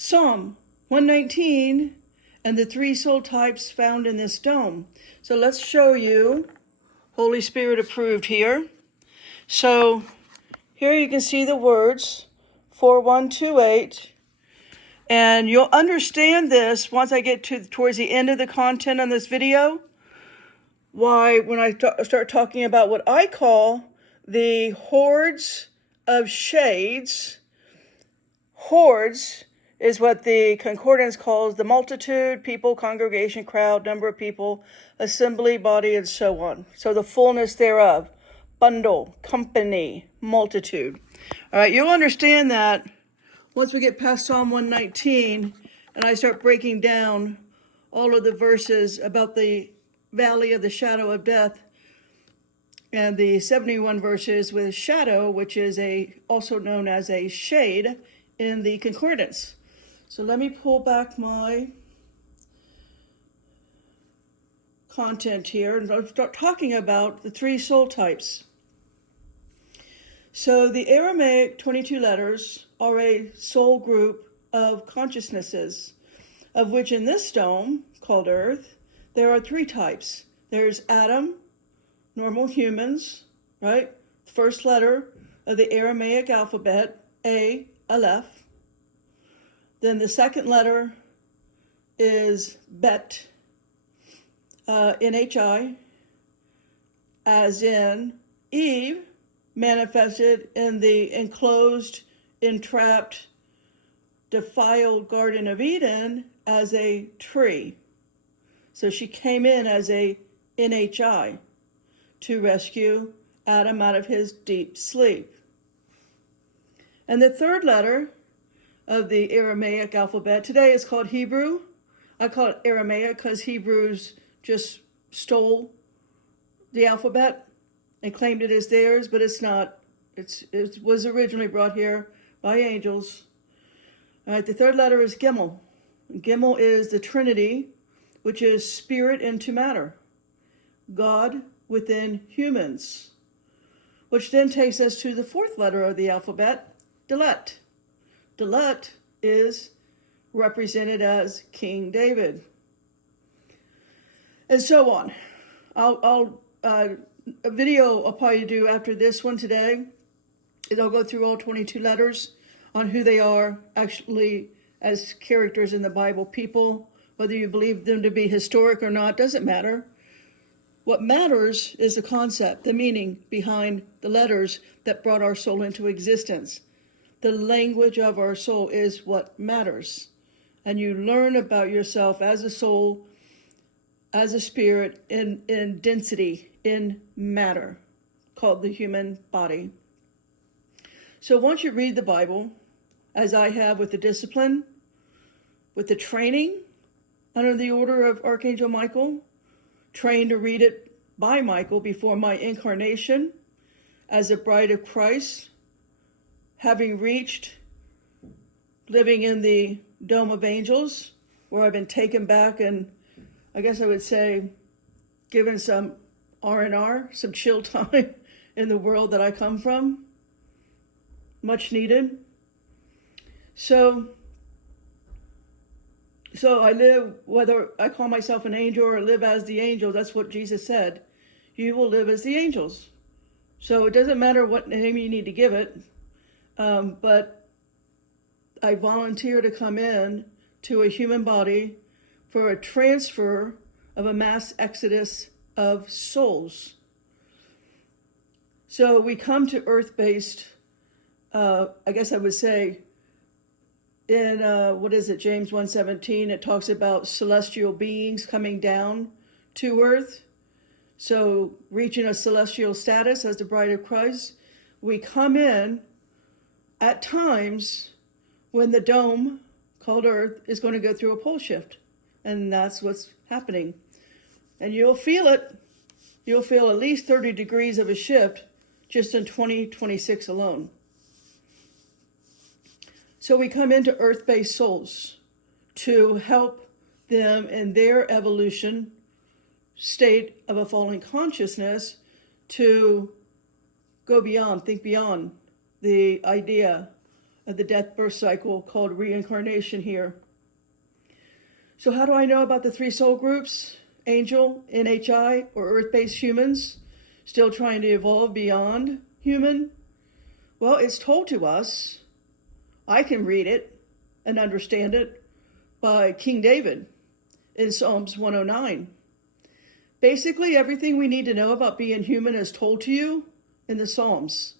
Psalm 119 and the three soul types found in this dome. So let's show you, Holy Spirit approved here. So here you can see the words 4128. And you'll understand this once I get towards the end of the content on this video, why when I start talking about what I call the hordes of shades. Hordes is what the concordance calls the multitude, people, congregation, crowd, number of people, assembly, body, and so on. So the fullness thereof, bundle, company, multitude. All right, you'll understand that once we get past Psalm 119 and I start breaking down all of the verses about the valley of the shadow of death and the 71 verses with shadow, which is also known as a shade in the concordance. So let me pull back my content here and I'll start talking about the three soul types. So the Aramaic 22 letters are a soul group of consciousnesses, of which in this dome, called Earth, there are three types. There's Adam, normal humans, right? First letter of the Aramaic alphabet, A, Aleph. Then the second letter is Bet, NHI, as in Eve, manifested in the enclosed, entrapped, defiled Garden of Eden as a tree. So she came in as a NHI to rescue Adam out of his deep sleep. And the third letter of the Aramaic alphabet, today is called Hebrew. I call it Aramaic because Hebrews just stole the alphabet and claimed it as theirs, but it's not. It was originally brought here by angels. All right, the third letter is Gimel. Gimel is the Trinity, which is spirit into matter, God within humans, which then takes us to the fourth letter of the alphabet, Dalet. Dalet is represented as King David, and so on. A video I'll probably do after this one today is I'll go through all 22 letters on who they are actually as characters in the Bible, people, whether you believe them to be historic or not, doesn't matter. What matters is the concept, the meaning behind the letters that brought our soul into existence. The language of our soul is what matters. And you learn about yourself as a soul, as a spirit, in density, in matter, called the human body. So once you read the Bible, as I have with the discipline, with the training, under the order of Archangel Michael, trained to read it by Michael before my incarnation as a bride of Christ, having reached living in the Dome of Angels, where I've been taken back and I guess I would say given some R&R, some chill time in the world that I come from, much needed. So I live, whether I call myself an angel or live as the angel, that's what Jesus said. You will live as the angels. So it doesn't matter what name you need to give it, but I volunteer to come in to a human body for a transfer of a mass exodus of souls. So we come to earth-based, I guess I would say, in, James 1:17, it talks about celestial beings coming down to earth. So reaching a celestial status as the bride of Christ, we come in at times when the dome called Earth is going to go through a pole shift. And that's what's happening. And you'll feel it. You'll feel at least 30 degrees of a shift just in 2026 alone. So we come into earth-based souls to help them in their evolution state of a fallen consciousness to go beyond, think beyond the idea of the death-birth cycle called reincarnation here. So how do I know about the three soul groups? Angel, NHI, or earth-based humans, still trying to evolve beyond human? Well, it's told to us. I can read it and understand it by King David in Psalms 109. Basically, everything we need to know about being human is told to you in the Psalms.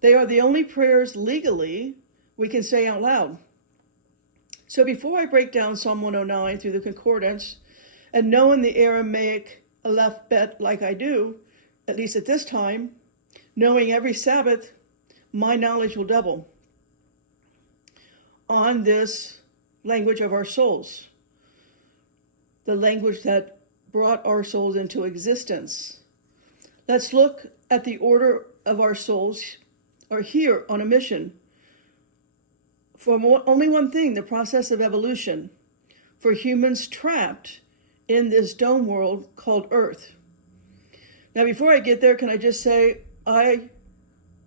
They are the only prayers legally we can say out loud. So before I break down Psalm 109 through the concordance, and knowing the Aramaic Aleph Bet like I do, at least at this time, knowing every Sabbath, my knowledge will double on this language of our souls, the language that brought our souls into existence. Let's look at the order of our souls are here on a mission for only one thing, the process of evolution, for humans trapped in this dome world called Earth. Now, before I get there, can I just say, my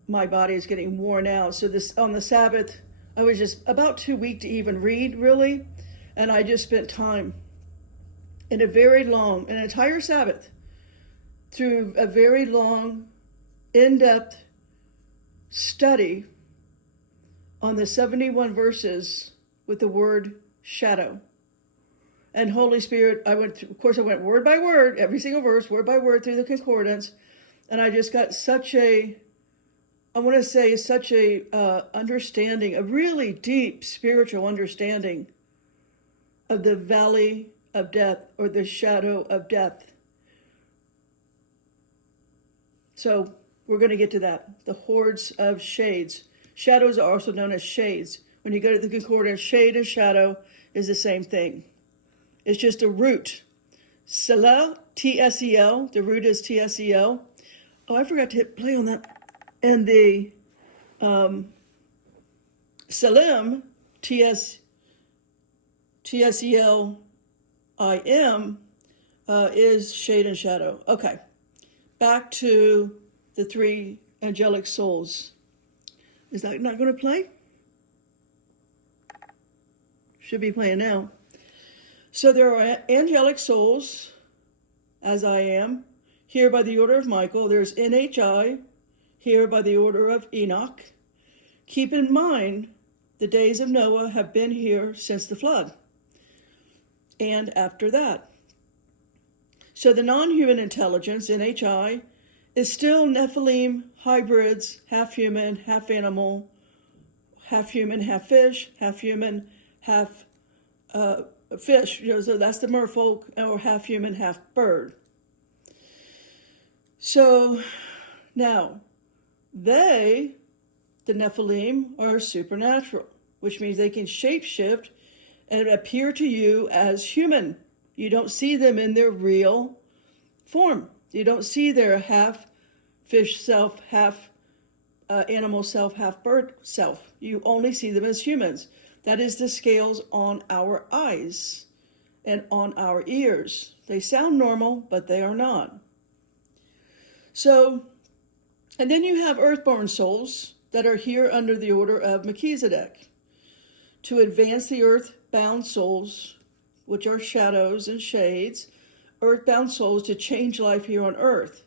body is getting worn out. So this on the Sabbath, I was just about too weak to even read, really. And I just spent time in an entire Sabbath, through a very long, in-depth study on the 71 verses with the word shadow. And Holy Spirit, I went word by word, every single verse, word by word through the concordance. And I just got such a understanding, a really deep spiritual understanding of the valley of death, or the shadow of death. So we're going to get to that. The hordes of shades. Shadows are also known as shades. When you go to the concordance, shade and shadow is the same thing. It's just a root. Tsel, T-S-E-L. The root is T-S-E-L. Oh, I forgot to hit play on that. And the Tselem, T-S-E-L-I-M, is shade and shadow. Okay, back to the three angelic souls. Is that not going to play? Should be playing now. So there are angelic souls, as I am, here by the order of Michael. There's NHI, here by the order of Enoch. Keep in mind, the days of Noah have been here since the flood, and after that. So the non-human intelligence, NHI, is still Nephilim hybrids, half human, half animal, half human, half fish, half human, half fish. So that's the merfolk, or half human, half bird. So now, the Nephilim, are supernatural, which means they can shapeshift and appear to you as human. You don't see them in their real form. You don't see their half fish self, half animal self, half bird self. You only see them as humans. That is the scales on our eyes and on our ears. They sound normal, but they are not. So, and then you have earthborn souls that are here under the order of Melchizedek to advance the earthbound souls, which are shadows and shades, earthbound souls to change life here on earth.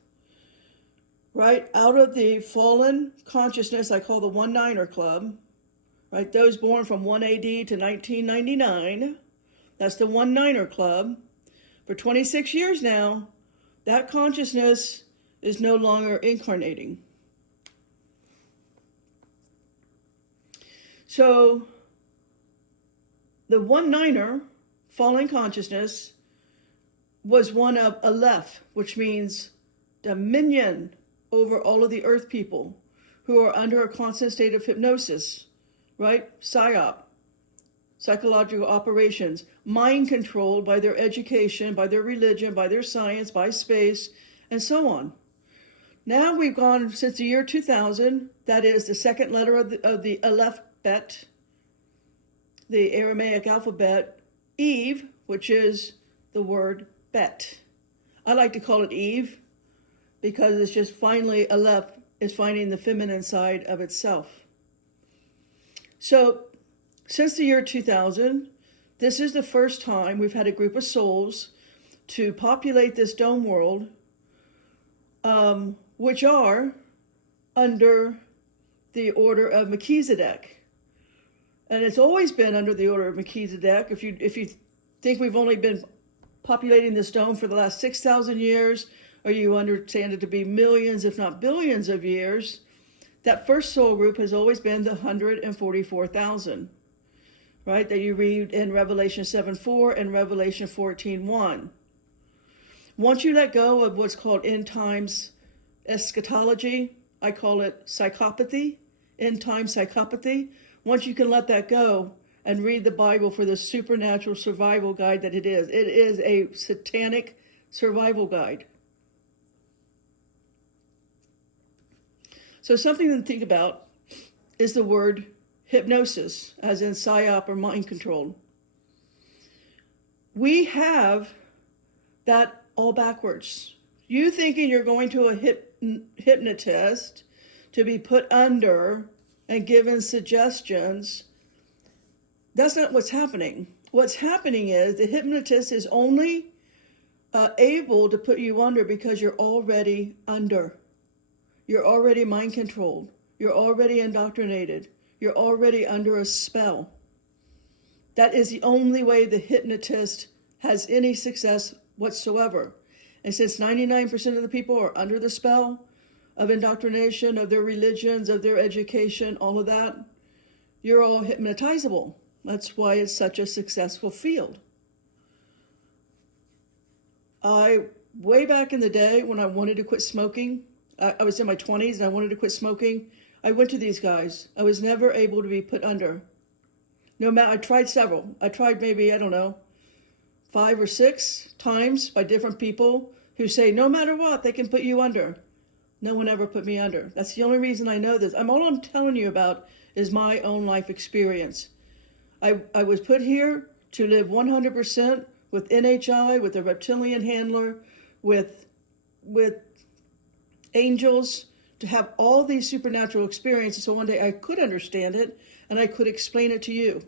Right? Out of the fallen consciousness I call the 1-9er Club, right? Those born from 1 AD to 1999, that's the 1-9er Club. For 26 years now, that consciousness is no longer incarnating. So the 1-9er fallen consciousness was one of Aleph, which means dominion over all of the earth people who are under a constant state of hypnosis, right? PSYOP, psychological operations, mind controlled by their education, by their religion, by their science, by space, and so on. Now we've gone since the year 2000, that is the second letter of the Aleph Bet, the Aramaic alphabet, Eve, which is the word Bet. I like to call it Eve because it's just finally Aleph is finding the feminine side of itself. So, since the year 2000, this is the first time we've had a group of souls to populate this dome world, which are under the order of Melchizedek. And it's always been under the order of Melchizedek. If you think we've only been populating this dome for the last 6,000 years, or you understand it to be millions, if not billions of years, that first soul group has always been the 144,000, right? That you read in Revelation 7:4 and Revelation 14:1. Once you let go of what's called end times eschatology, I call it psychopathy, end time psychopathy. Once you can let that go and read the Bible for the supernatural survival guide that it is a satanic survival guide. So something to think about is the word hypnosis, as in psyop or mind control. We have that all backwards. You thinking you're going to a hypnotist to be put under and given suggestions, that's not what's happening. What's happening is the hypnotist is only able to put you under because you're already under. You're already mind controlled. You're already indoctrinated. You're already under a spell. That is the only way the hypnotist has any success whatsoever. And since 99% of the people are under the spell of indoctrination, of their religions, of their education, all of that, you're all hypnotizable. That's why it's such a successful field. Way back in the day when I wanted to quit smoking, I was in my 20s and I wanted to quit smoking, I went to these guys. I was never able to be put under. No matter, I tried several. I tried maybe, 5 or 6 times by different people who say no matter what, they can put you under. No one ever put me under. That's the only reason I know this. All I'm telling you about is my own life experience. I was put here to live 100% with NHI, with the reptilian handler, with angels, to have all these supernatural experiences so one day I could understand it and I could explain it to you.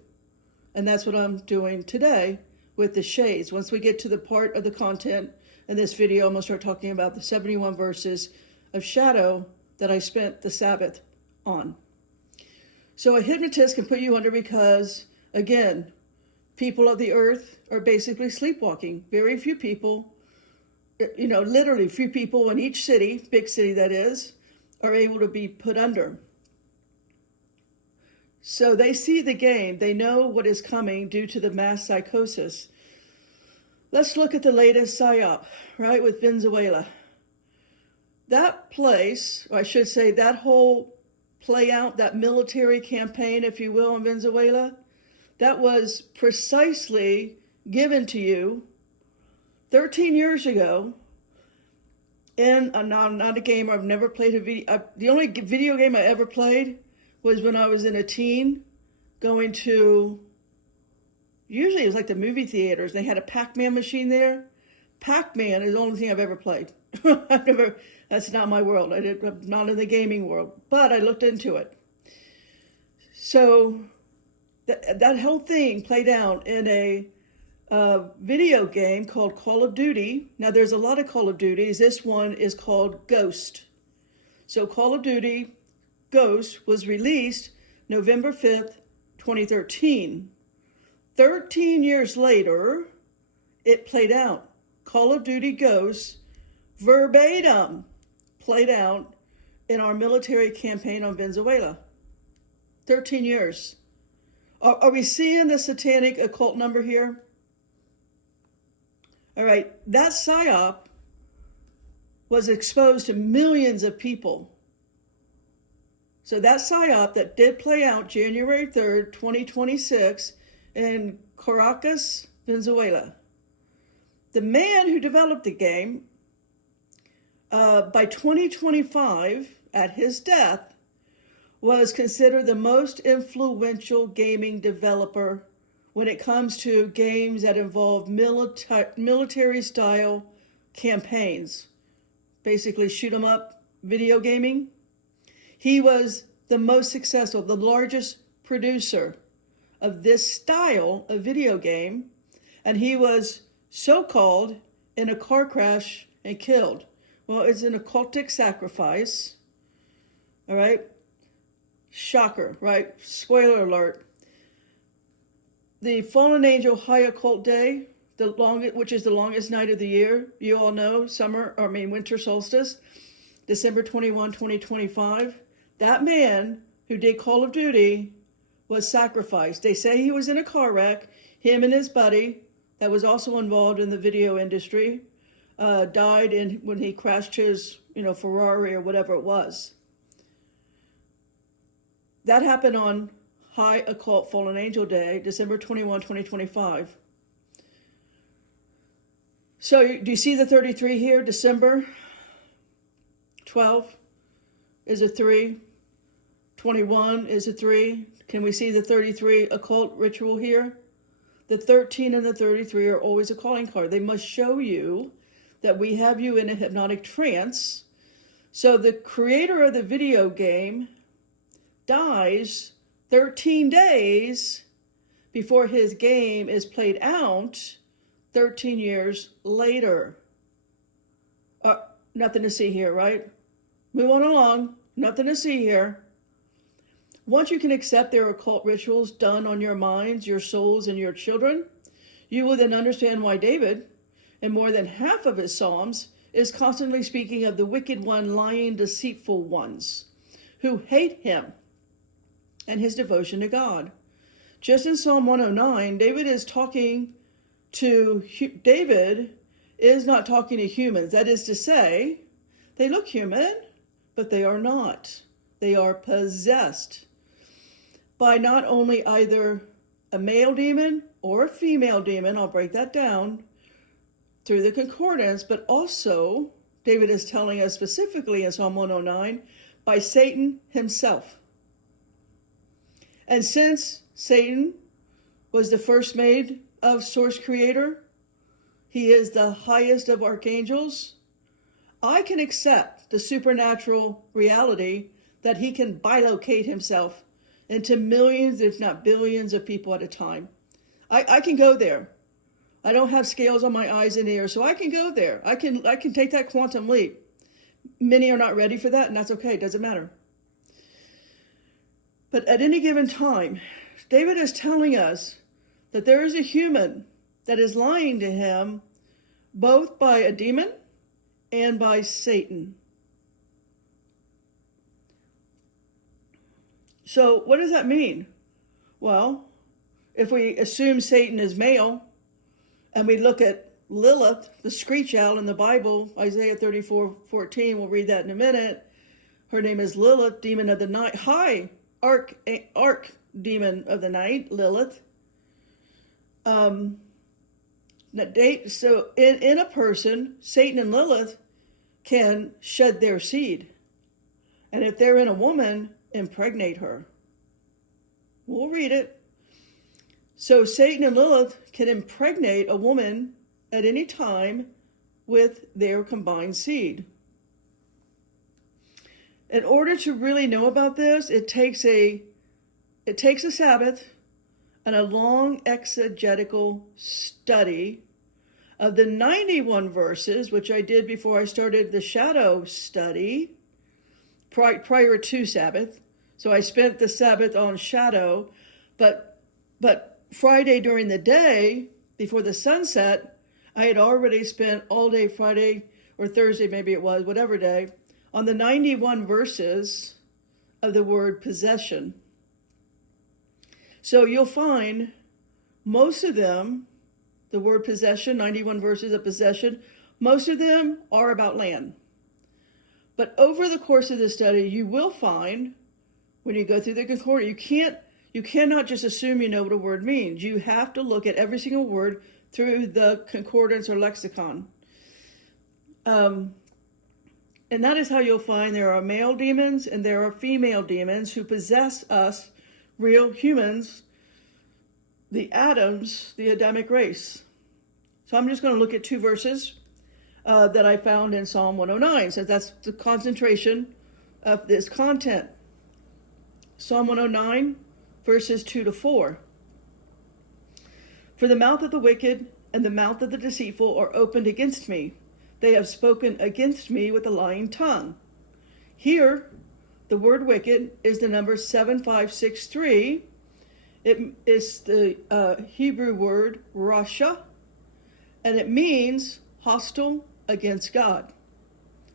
And that's what I'm doing today with the shades. Once we get to the part of the content in this video, I'm going to start talking about the 71 verses of shadow that I spent the Sabbath on. So a hypnotist can put you under because, again, people of the earth are basically sleepwalking. Very few people, literally few people in each city, big city that is, are able to be put under. So they see the game. They know what is coming due to the mass psychosis. Let's look at the latest psyop, right, with Venezuela. That place, or I should say that whole play out, that military campaign, if you will, in Venezuela, that was precisely given to you 13 years ago. And I'm not a gamer. I've never played a video. The only video game I ever played was when I was in a teen, going to, usually it was like the movie theaters. They had a Pac-Man machine there. Pac-Man is the only thing I've ever played. That's not my world. I'm not in the gaming world, but I looked into it. So that whole thing played out in a video game called Call of Duty. Now there's a lot of Call of Duties. This one is called Ghost. So Call of Duty Ghost was released November 5th, 2013. 13 years later, it played out. Call of Duty Ghost verbatim played out in our military campaign on Venezuela. 13 years. Are we seeing the satanic occult number here? All right, that psyop was exposed to millions of people. So that psyop that did play out January 3rd, 2026 in Caracas, Venezuela. The man who developed the game, by 2025, at his death, was considered the most influential gaming developer when it comes to games that involve military-style campaigns. Basically, shoot 'em up video gaming. He was the most successful, the largest producer of this style of video game, and he was so-called in a car crash and killed. Well, it's an occultic sacrifice. All right. Shocker, right? Spoiler alert. The fallen angel high occult day, which is the longest night of the year, you all know, winter solstice, December 21, 2025. That man who did Call of Duty was sacrificed. They say he was in a car wreck. Him and his buddy, that was also involved in the video industry, died when he crashed his, Ferrari or whatever it was. That happened on High Occult Fallen Angel Day, December 21, 2025. So do you see the 33 here? December 12 is a 3. 21 is a 3. Can we see the 33 occult ritual here? The 13 and the 33 are always a calling card. They must show you that we have you in a hypnotic trance. So the creator of the video game dies 13 days before his game is played out 13 years later. Nothing to see here, right? Move on along. Nothing to see here. Once you can accept their occult rituals done on your minds, your souls, and your children, you will then understand why David, in more than half of his Psalms, is constantly speaking of the wicked one, lying, deceitful ones who hate him and his devotion to God. Just in Psalm 109, David is not talking to humans. That is to say, they look human, but they are not. They are possessed by not only either a male demon or a female demon, I'll break that down through the concordance, but also, David is telling us specifically in Psalm 109, by Satan himself. And since Satan was the first made of Source Creator, he is the highest of archangels, I can accept the supernatural reality that he can bilocate himself into millions, if not billions of people at a time. I can go there. I don't have scales on my eyes and ears, so I can go there. I can take that quantum leap. Many are not ready for that, and that's okay. It doesn't matter. But at any given time, David is telling us that there is a human that is lying to him both by a demon and by Satan. So what does that mean? Well, if we assume Satan is male, and we look at Lilith, the screech owl in the Bible, Isaiah 34:14, we'll read that in a minute. Her name is Lilith, demon of the night. High arch demon of the night, Lilith. So in a person, Satan and Lilith can shed their seed. And if they're in a woman, impregnate her. We'll read it. So Satan and Lilith can impregnate a woman at any time with their combined seed. In order to really know about this, it takes a Sabbath and a long exegetical study of the 91 verses, which I did before I started the shadow study prior to Sabbath. So I spent the Sabbath on shadow, but Friday during the day, before the sunset, I had already spent all day Friday or Thursday, maybe it was, whatever day, on the 91 verses of the word possession. So you'll find most of them, the word possession, 91 verses of possession, most of them are about land. But over the course of the study, you will find, when you go through the concordance, you cannot just assume you know what a word means. You have to look at every single word through the concordance or lexicon. And that is how you'll find there are male demons and there are female demons who possess us, real humans, the Adams, the Adamic race. So I'm just going to look at two verses that I found in Psalm 109. So that's the concentration of this content. Psalm 109, verses 2 to 4. For the mouth of the wicked and the mouth of the deceitful are opened against me. They have spoken against me with a lying tongue. Here, the word wicked is the number 7563. It is the Hebrew word rasha, and it means hostile against God.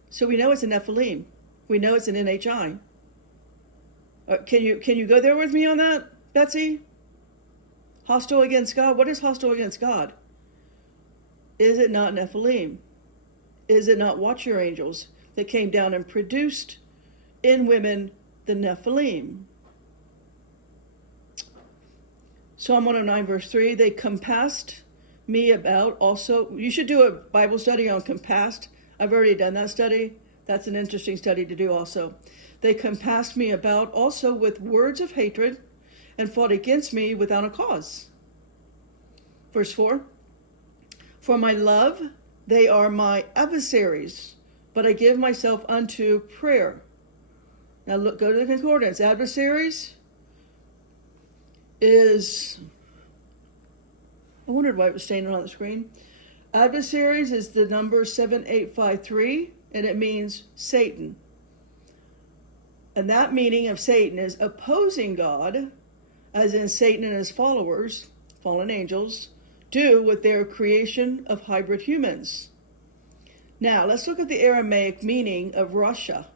So we know it's a Nephilim. We know it's an NHI. Can you go there with me on that, Betsy? Hostile against God? What is hostile against God? Is it not Nephilim? Is it not watcher angels that came down and produced in women the Nephilim? Psalm 109 verse 3, they compassed me about also. You should do a Bible study on compassed. I've already done that study. That's an interesting study to do also. They compassed me about also with words of hatred and fought against me without a cause. Verse 4, for my love, they are my adversaries, but I give myself unto prayer. Now look, go to the concordance. Adversaries is, I wondered why it was staying on the screen. Adversaries is the number 7853, and it means Satan. And that meaning of Satan is opposing God, as in Satan and his followers, fallen angels, do with their creation of hybrid humans. Now, let's look at the Aramaic meaning of rasha.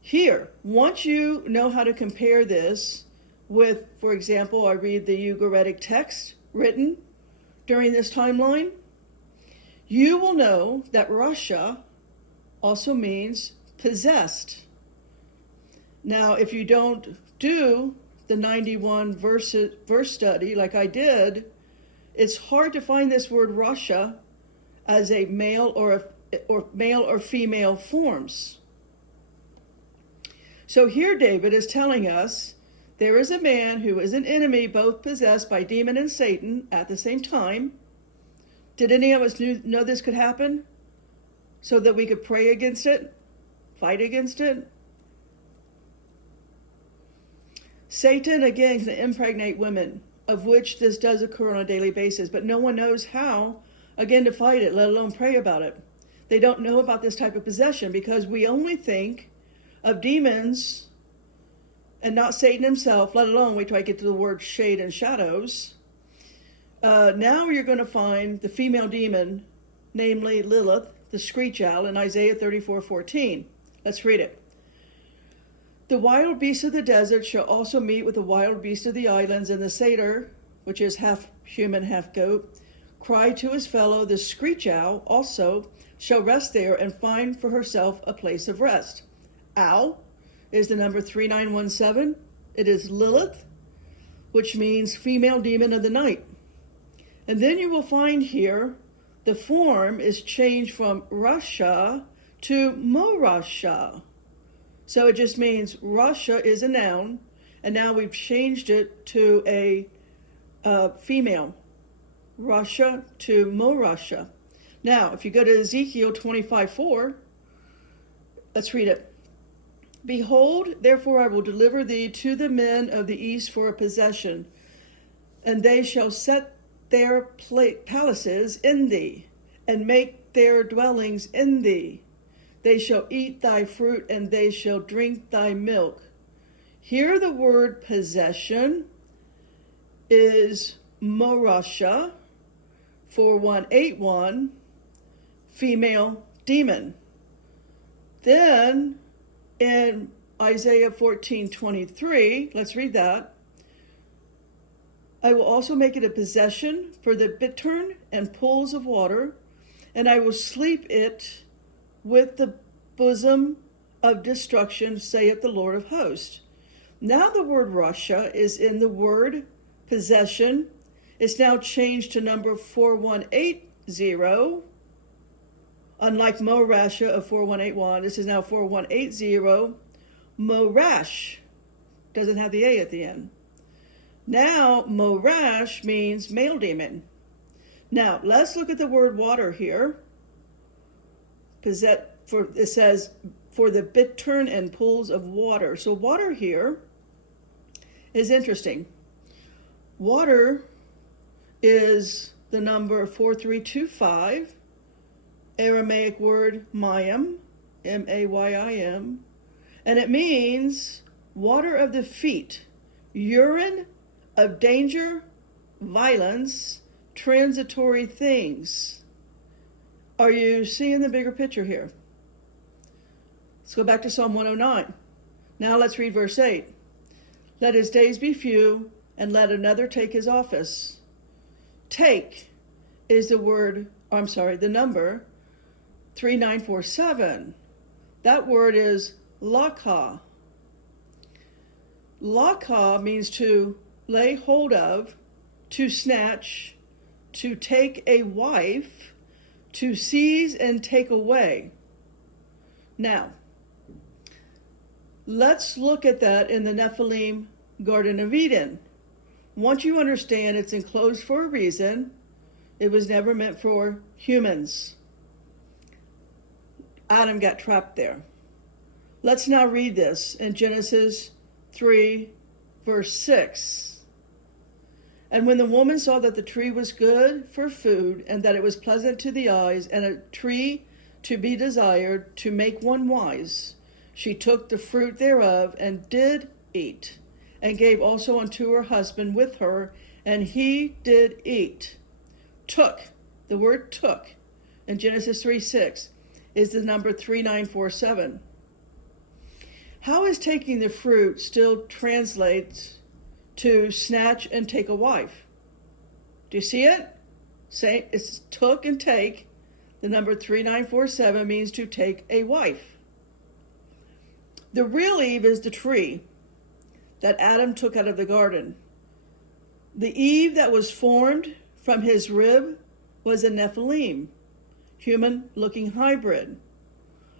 Here, once you know how to compare this with, for example, I read the Ugaritic text written during this timeline, you will know that rasha also means possessed. Now, if you don't do the 91 verse study like I did, it's hard to find this word rasha as a male or male or female forms. So here David is telling us there is a man who is an enemy, both possessed by demon and Satan at the same time. Did any of us know this could happen? So that we could pray against it, fight against it? Satan, again, can impregnate women, of which this does occur on a daily basis, but no one knows how, again, to fight it, let alone pray about it. They don't know about this type of possession because we only think of demons and not Satan himself, let alone we try to get to the word shade and shadows. Now you're going to find the female demon, namely Lilith, the screech owl, in Isaiah 34:14. Let's read it. The wild beast of the desert shall also meet with the wild beast of the islands, and the satyr, which is half human, half goat, cry to his fellow. The screech owl also shall rest there and find for herself a place of rest. Owl is the number 3917. It is Lilith, which means female demon of the night. And then you will find here the form is changed from rasha to morasha. So it just means rasha is a noun, and now we've changed it to a female. Rasha to morasha. Now, if you go to Ezekiel 25:4, let's read it. Behold, therefore I will deliver thee to the men of the east for a possession, and they shall set their palaces in thee, and make their dwellings in thee. They shall eat thy fruit, and they shall drink thy milk. Here the word possession is morasha, 4181, female demon. Then in Isaiah 14:23, let's read that. I will also make it a possession for the bittern and pools of water, and I will sleep it with the bosom of destruction, saith the Lord of hosts. Now the word rasha is in the word possession. It's now changed to number 4180. Unlike morasha of 4181, this is now 4180. Morash doesn't have the A at the end. Now morash means male demon. Now let's look at the word water here. It says, for the bittern and pools of water. So water here is interesting. Water is the number 4325, Aramaic word mayim, M-A-Y-I-M, and it means water of the feet, urine of danger, violence, transitory things. Are you seeing the bigger picture here? Let's go back to Psalm 109. Now let's read verse 8. Let his days be few, and let another take his office. Take is the number 3947. That word is lakah. Lakah means to lay hold of, to snatch, to take a wife, to seize and take away. Now, let's look at that in the Nephilim Garden of Eden. Once you understand it's enclosed for a reason, it was never meant for humans. Adam got trapped there. Let's now read this in Genesis 3, verse 6. And when the woman saw that the tree was good for food, and that it was pleasant to the eyes, and a tree to be desired to make one wise, she took the fruit thereof, and did eat, and gave also unto her husband with her, and he did eat. Took, the word took, in Genesis 3:6, is the number 3947. How is taking the fruit still translates to snatch and take a wife? Do you see it? Say it's took and take. The number 3947 means to take a wife. The real Eve is the tree that Adam took out of the garden. The Eve that was formed from his rib was a Nephilim, human-looking hybrid,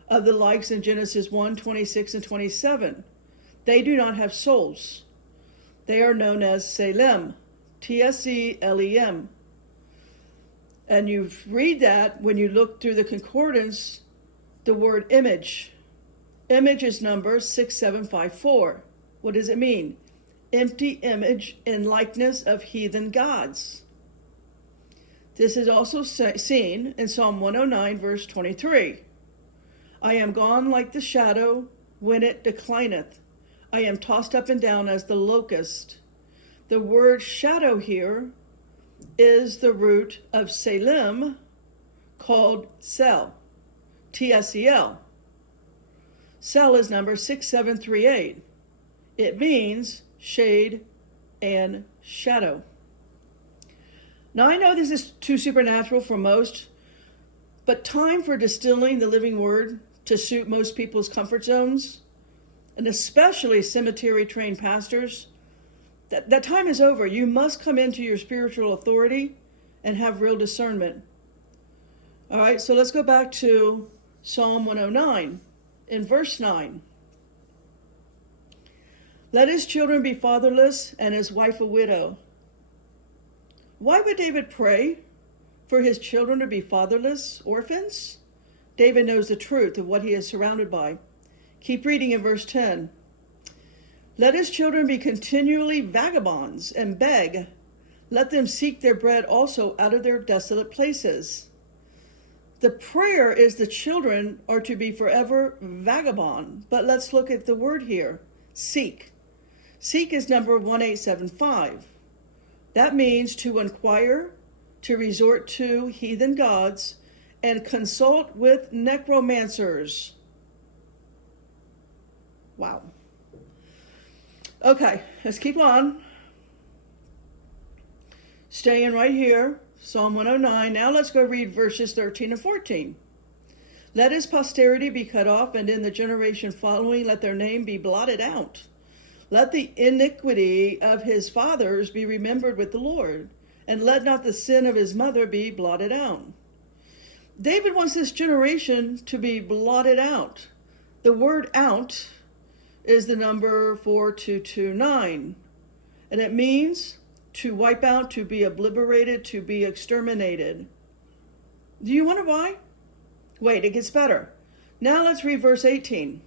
of the likes in Genesis 1, 26 and 27. They do not have souls. They are known as Tselem, T-S-E-L-E-M. And you read that when you look through the concordance, the word image. Image is number 6754. What does it mean? Empty image in likeness of heathen gods. This is also seen in Psalm 109, verse 23. I am gone like the shadow when it declineth. I am tossed up and down as the locust. The word shadow here is the root of Tselem, called Sel, T-S-E-L. Sel is number 6738. It means shade and shadow. Now I know this is too supernatural for most, but time for distilling the living word to suit most people's comfort zones, and especially cemetery-trained pastors, that time is over. You must come into your spiritual authority and have real discernment. All right, so let's go back to Psalm 109 in verse 9. Let his children be fatherless and his wife a widow. Why would David pray for his children to be fatherless, orphans? David knows the truth of what he is surrounded by. Keep reading in verse 10. Let his children be continually vagabonds and beg. Let them seek their bread also out of their desolate places. The prayer is the children are to be forever vagabond. But let's look at the word here, seek. Seek is number 1875. That means to inquire, to resort to heathen gods, and consult with necromancers. Wow. Okay, let's keep on. Staying right here, Psalm 109. Now let's go read verses 13 and 14. Let his posterity be cut off, and in the generation following let their name be blotted out. Let the iniquity of his fathers be remembered with the Lord, and let not the sin of his mother be blotted out. David wants this generation to be blotted out. The word out is the number 4229, and it means to wipe out, to be obliterated, to be exterminated. Do you wonder why? Wait, it gets better. Now let's read verse 18.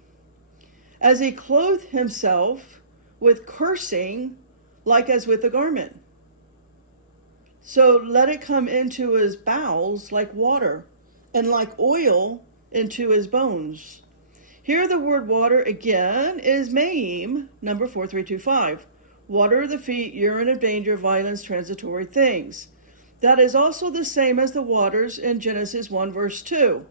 As he clothed himself with cursing like as with a garment. So let it come into his bowels like water, and like oil into his bones. Here the word water again is Maim, number 4325. Water of the feet, urine of danger, violence, transitory things. That is also the same as the waters in Genesis 1 verse 2.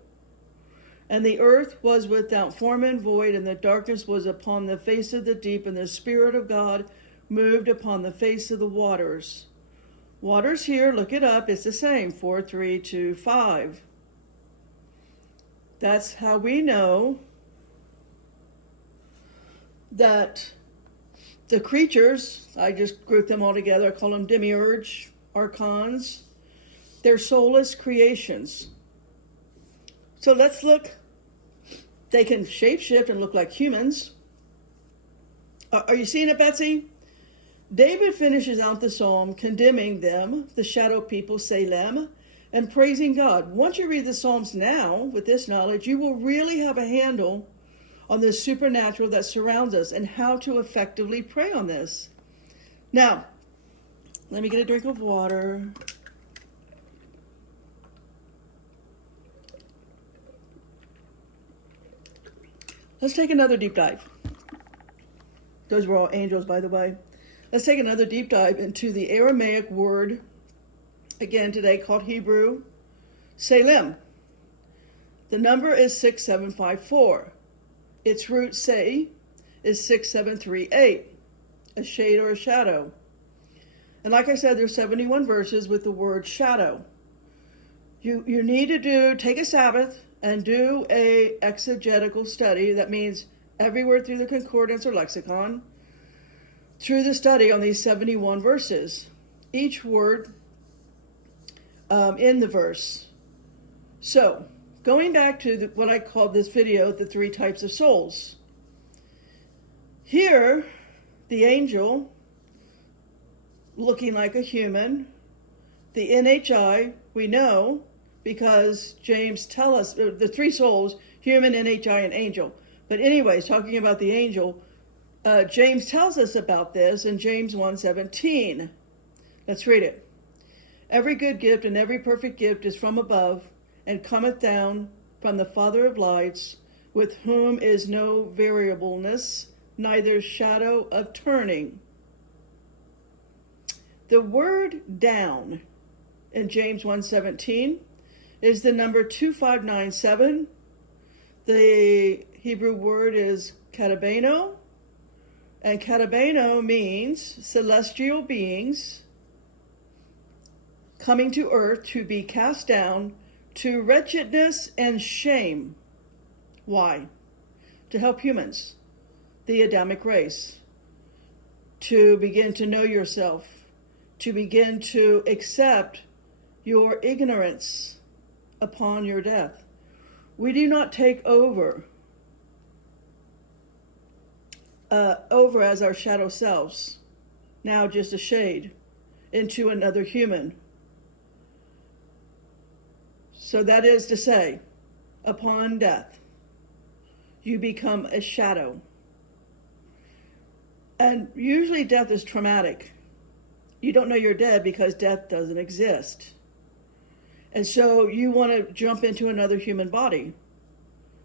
And the earth was without form and void, and the darkness was upon the face of the deep, and the Spirit of God moved upon the face of the waters. Waters here, look it up, it's the same, 4325. That's how we know that the creatures, I just grouped them all together, I call them demiurge, archons, they're soulless creations. So let's look. They can shapeshift and look like humans. Are you seeing it, Betsy? David finishes out the psalm condemning them, the shadow people, Salem, and praising God. Once you read the Psalms now with this knowledge, you will really have a handle on the supernatural that surrounds us and how to effectively pray on this. Now, let me get a drink of water. Let's take another deep dive. Those were all angels, by the way. Let's take another deep dive into the Aramaic word, again today called Hebrew, Salem. The number is 6754. Its root, say, is 6738, a shade or a shadow. And like I said, there's 71 verses with the word shadow. You need to take a Sabbath and do a exegetical study. That means every word through the concordance or lexicon, through the study on these 71 verses. Each word in the verse. So, going back to what I called this video, the three types of souls. Here, the angel, looking like a human. The NHI, we know, because James tells us, the three souls, human, NHI, and angel. But anyways, talking about the angel, James tells us about this in James 1:17. Let's read it. Every good gift and every perfect gift is from above, and cometh down from the Father of lights, with whom is no variableness, neither shadow of turning. The word down in James 1:17 is the number 2597. The Hebrew word is katabeno, and katabeno means celestial beings coming to earth to be cast down to wretchedness and shame. Why? To help humans, the Adamic race, to begin to know yourself, to begin to accept your ignorance upon your death. We do not take over as our shadow selves, now just a shade, into another human. So that is to say, upon death, you become a shadow. And usually death is traumatic. You don't know you're dead because death doesn't exist. And so you want to jump into another human body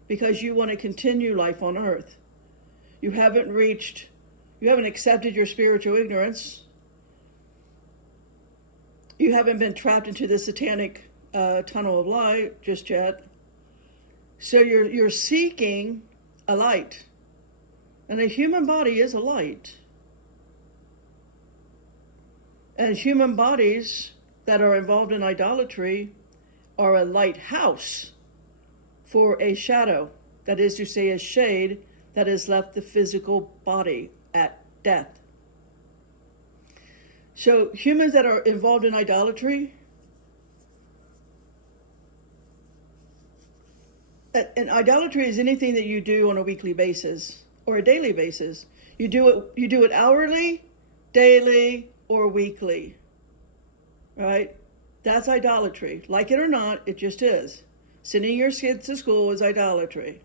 because you want to continue life on earth. You haven't accepted your spiritual ignorance. You haven't been trapped into the satanic tunnel of light just yet. So you're seeking a light. And a human body is a light. And human bodies that are involved in idolatry are a lighthouse for a shadow, that is to say, a shade that has left the physical body at death. So humans that are involved in idolatry, and idolatry is anything that you do on a weekly basis or a daily basis. You do it hourly, daily, or weekly. Right? That's idolatry. Like it or not, it just is. Sending your kids to school is idolatry.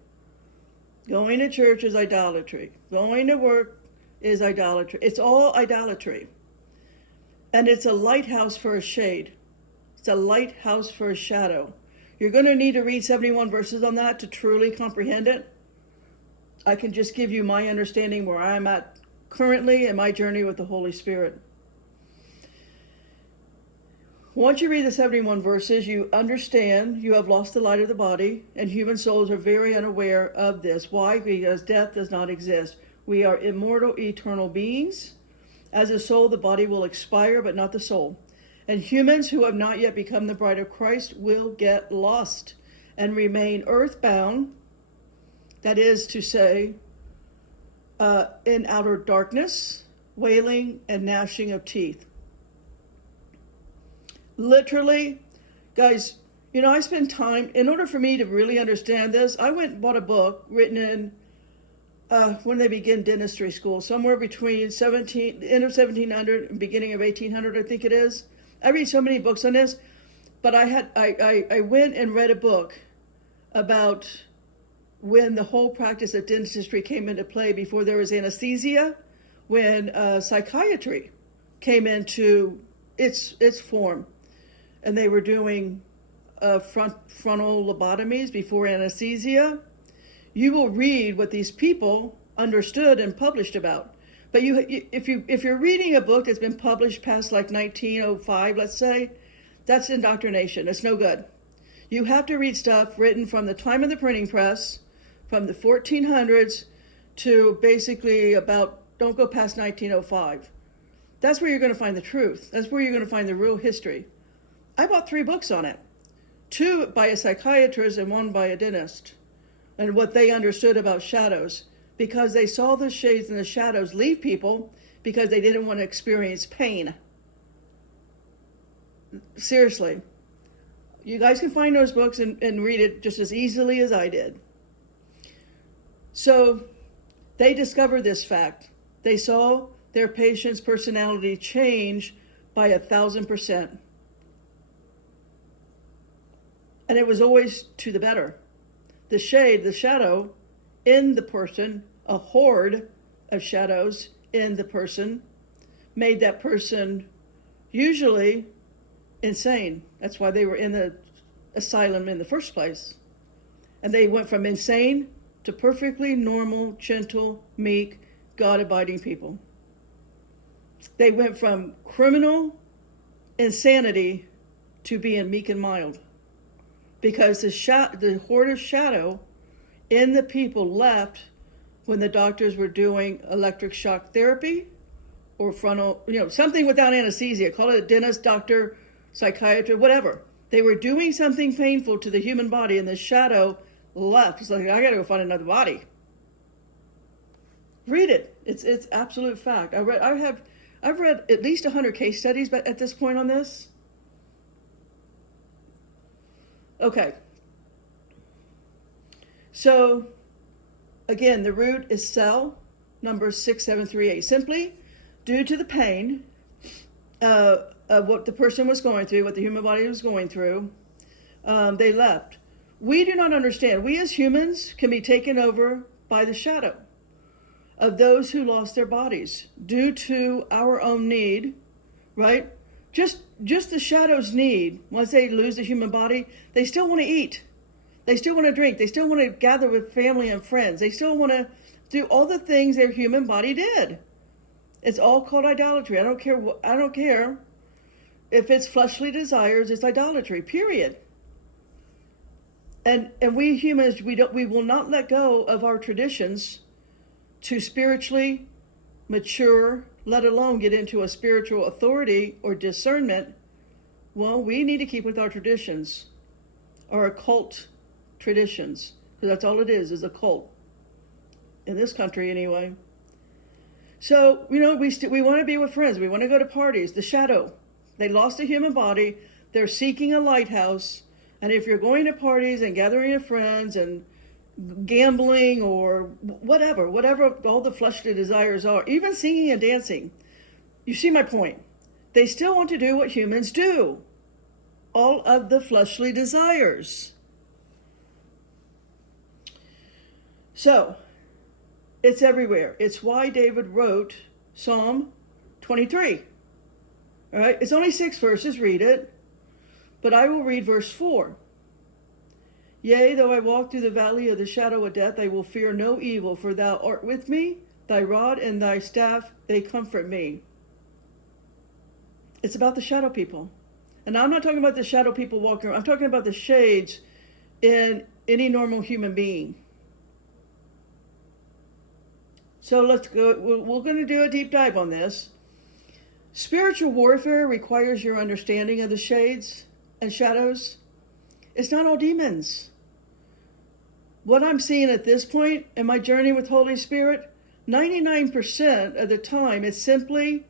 Going to church is idolatry. Going to work is idolatry. It's all idolatry. And it's a lighthouse for a shade. It's a lighthouse for a shadow. You're going to need to read 71 verses on that to truly comprehend it. I can just give you my understanding where I'm at currently in my journey with the Holy Spirit. Once you read the 71 verses, you understand you have lost the light of the body, and human souls are very unaware of this. Why? Because death does not exist. We are immortal, eternal beings. As a soul, the body will expire, but not the soul. And humans who have not yet become the bride of Christ will get lost and remain earthbound, that is to say, in outer darkness, wailing and gnashing of teeth. Literally, guys, I spend time, in order for me to really understand this, I went and bought a book written in, when they begin dentistry school, somewhere between end of 1700 and beginning of 1800, I think it is. I read so many books on this, but I went and read a book about when the whole practice of dentistry came into play before there was anesthesia, when psychiatry came into its form. And they were doing frontal lobotomies before anesthesia. You will read what these people understood and published about. But if you're reading a book that's been published past like 1905, let's say, that's indoctrination. It's no good. You have to read stuff written from the time of the printing press, from the 1400s to basically about, don't go past 1905. That's where you're going to find the truth. That's where you're going to find the real history. I bought 3 books on it, 2 by a psychiatrist and 1 by a dentist, and what they understood about shadows, because they saw the shades and the shadows leave people because they didn't want to experience pain. Seriously. You guys can find those books and read it just as easily as I did. So they discovered this fact. They saw their patient's personality change by 1,000%. And it was always to the better. The shade, the shadow in the person, a horde of shadows in the person, made that person usually insane. That's why they were in the asylum in the first place. And they went from insane to perfectly normal, gentle, meek, God-abiding people. They went from criminal insanity to being meek and mild. Because the horde of shadow in the people left when the doctors were doing electric shock therapy or frontal, something without anesthesia. Call it a dentist, doctor, psychiatrist, whatever. They were doing something painful to the human body, and the shadow left. It's like, I got to go find another body. Read it. It's absolute fact. I've read at least 100 case studies at this point on this. Okay. So, again, the root is cell number 6738. Simply due to the pain of what the person was going through, what the human body was going through, they left. We do not understand. We as humans can be taken over by the shadow of those who lost their bodies due to our own need, right? Just the shadow's need. Once they lose the human body, they still want to eat. They still want to drink. They still want to gather with family and friends. They still want to do all the things their human body did. It's all called idolatry. I don't care if it's fleshly desires. It's idolatry. Period. And we humans, we will not let go of our traditions to spiritually mature, let alone get into a spiritual authority or discernment. Well, we need to keep with our traditions, our occult traditions, because that's all it is a cult. In this country, anyway. So, we want to be with friends. We want to go to parties. The shadow. They lost a human body. They're seeking a lighthouse. And if you're going to parties and gathering with friends and gambling or whatever all the fleshly desires are, even singing and dancing, you see my point. They still want to do what humans do. All of the fleshly desires. So, it's everywhere. It's why David wrote Psalm 23. All right, it's only 6 verses, read it. But I will read verse 4. Yea, though I walk through the valley of the shadow of death, I will fear no evil, for thou art with me, thy rod and thy staff, they comfort me. It's about the shadow people. And I'm not talking about the shadow people walking around. I'm talking about the shades in any normal human being. So let's go. We're going to do a deep dive on this. Spiritual warfare requires your understanding of the shades and shadows. It's not all demons. What I'm seeing at this point in my journey with Holy Spirit, 99% of the time, it's simply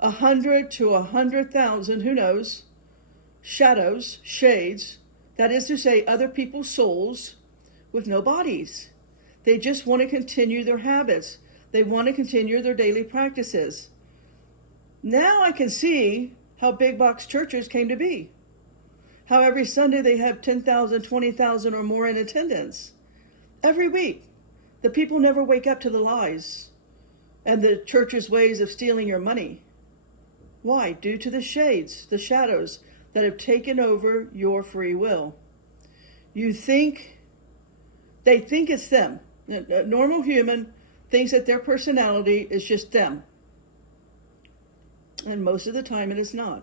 100 to 100,000, who knows, shadows, shades, that is to say, other people's souls with no bodies. They just want to continue their habits. They want to continue their daily practices. Now I can see how big box churches came to be. How every Sunday they have 10,000, 20,000 or more in attendance. Every week. The people never wake up to the lies and the church's ways of stealing your money. Why? Due to the shades, the shadows that have taken over your free will. They think it's them. A normal human thinks that their personality is just them. And most of the time it is not.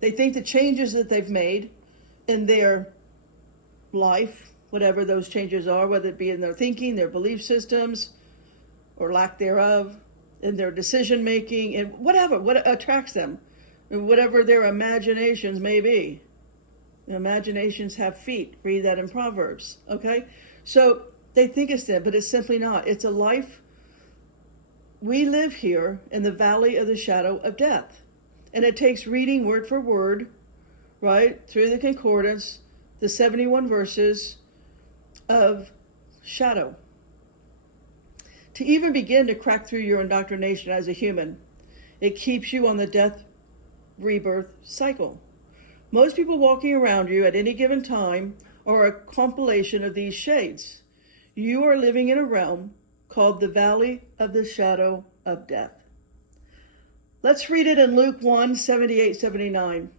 They think the changes that they've made in their life, whatever those changes are, whether it be in their thinking, their belief systems, or lack thereof, in their decision making, and whatever, what attracts them, and whatever their imaginations may be. Imaginations have feet. Read that in Proverbs. Okay? So they think it's them, but it's simply not. It's a life. We live here in the valley of the shadow of death. And it takes reading word for word, right, through the concordance, the 71 verses of shadow, to even begin to crack through your indoctrination as a human. It keeps you on the death rebirth cycle. Most people walking around you at any given time are a compilation of these shades. You are living in a realm called the valley of the shadow of death. Let's read it in Luke 1, 78, 79.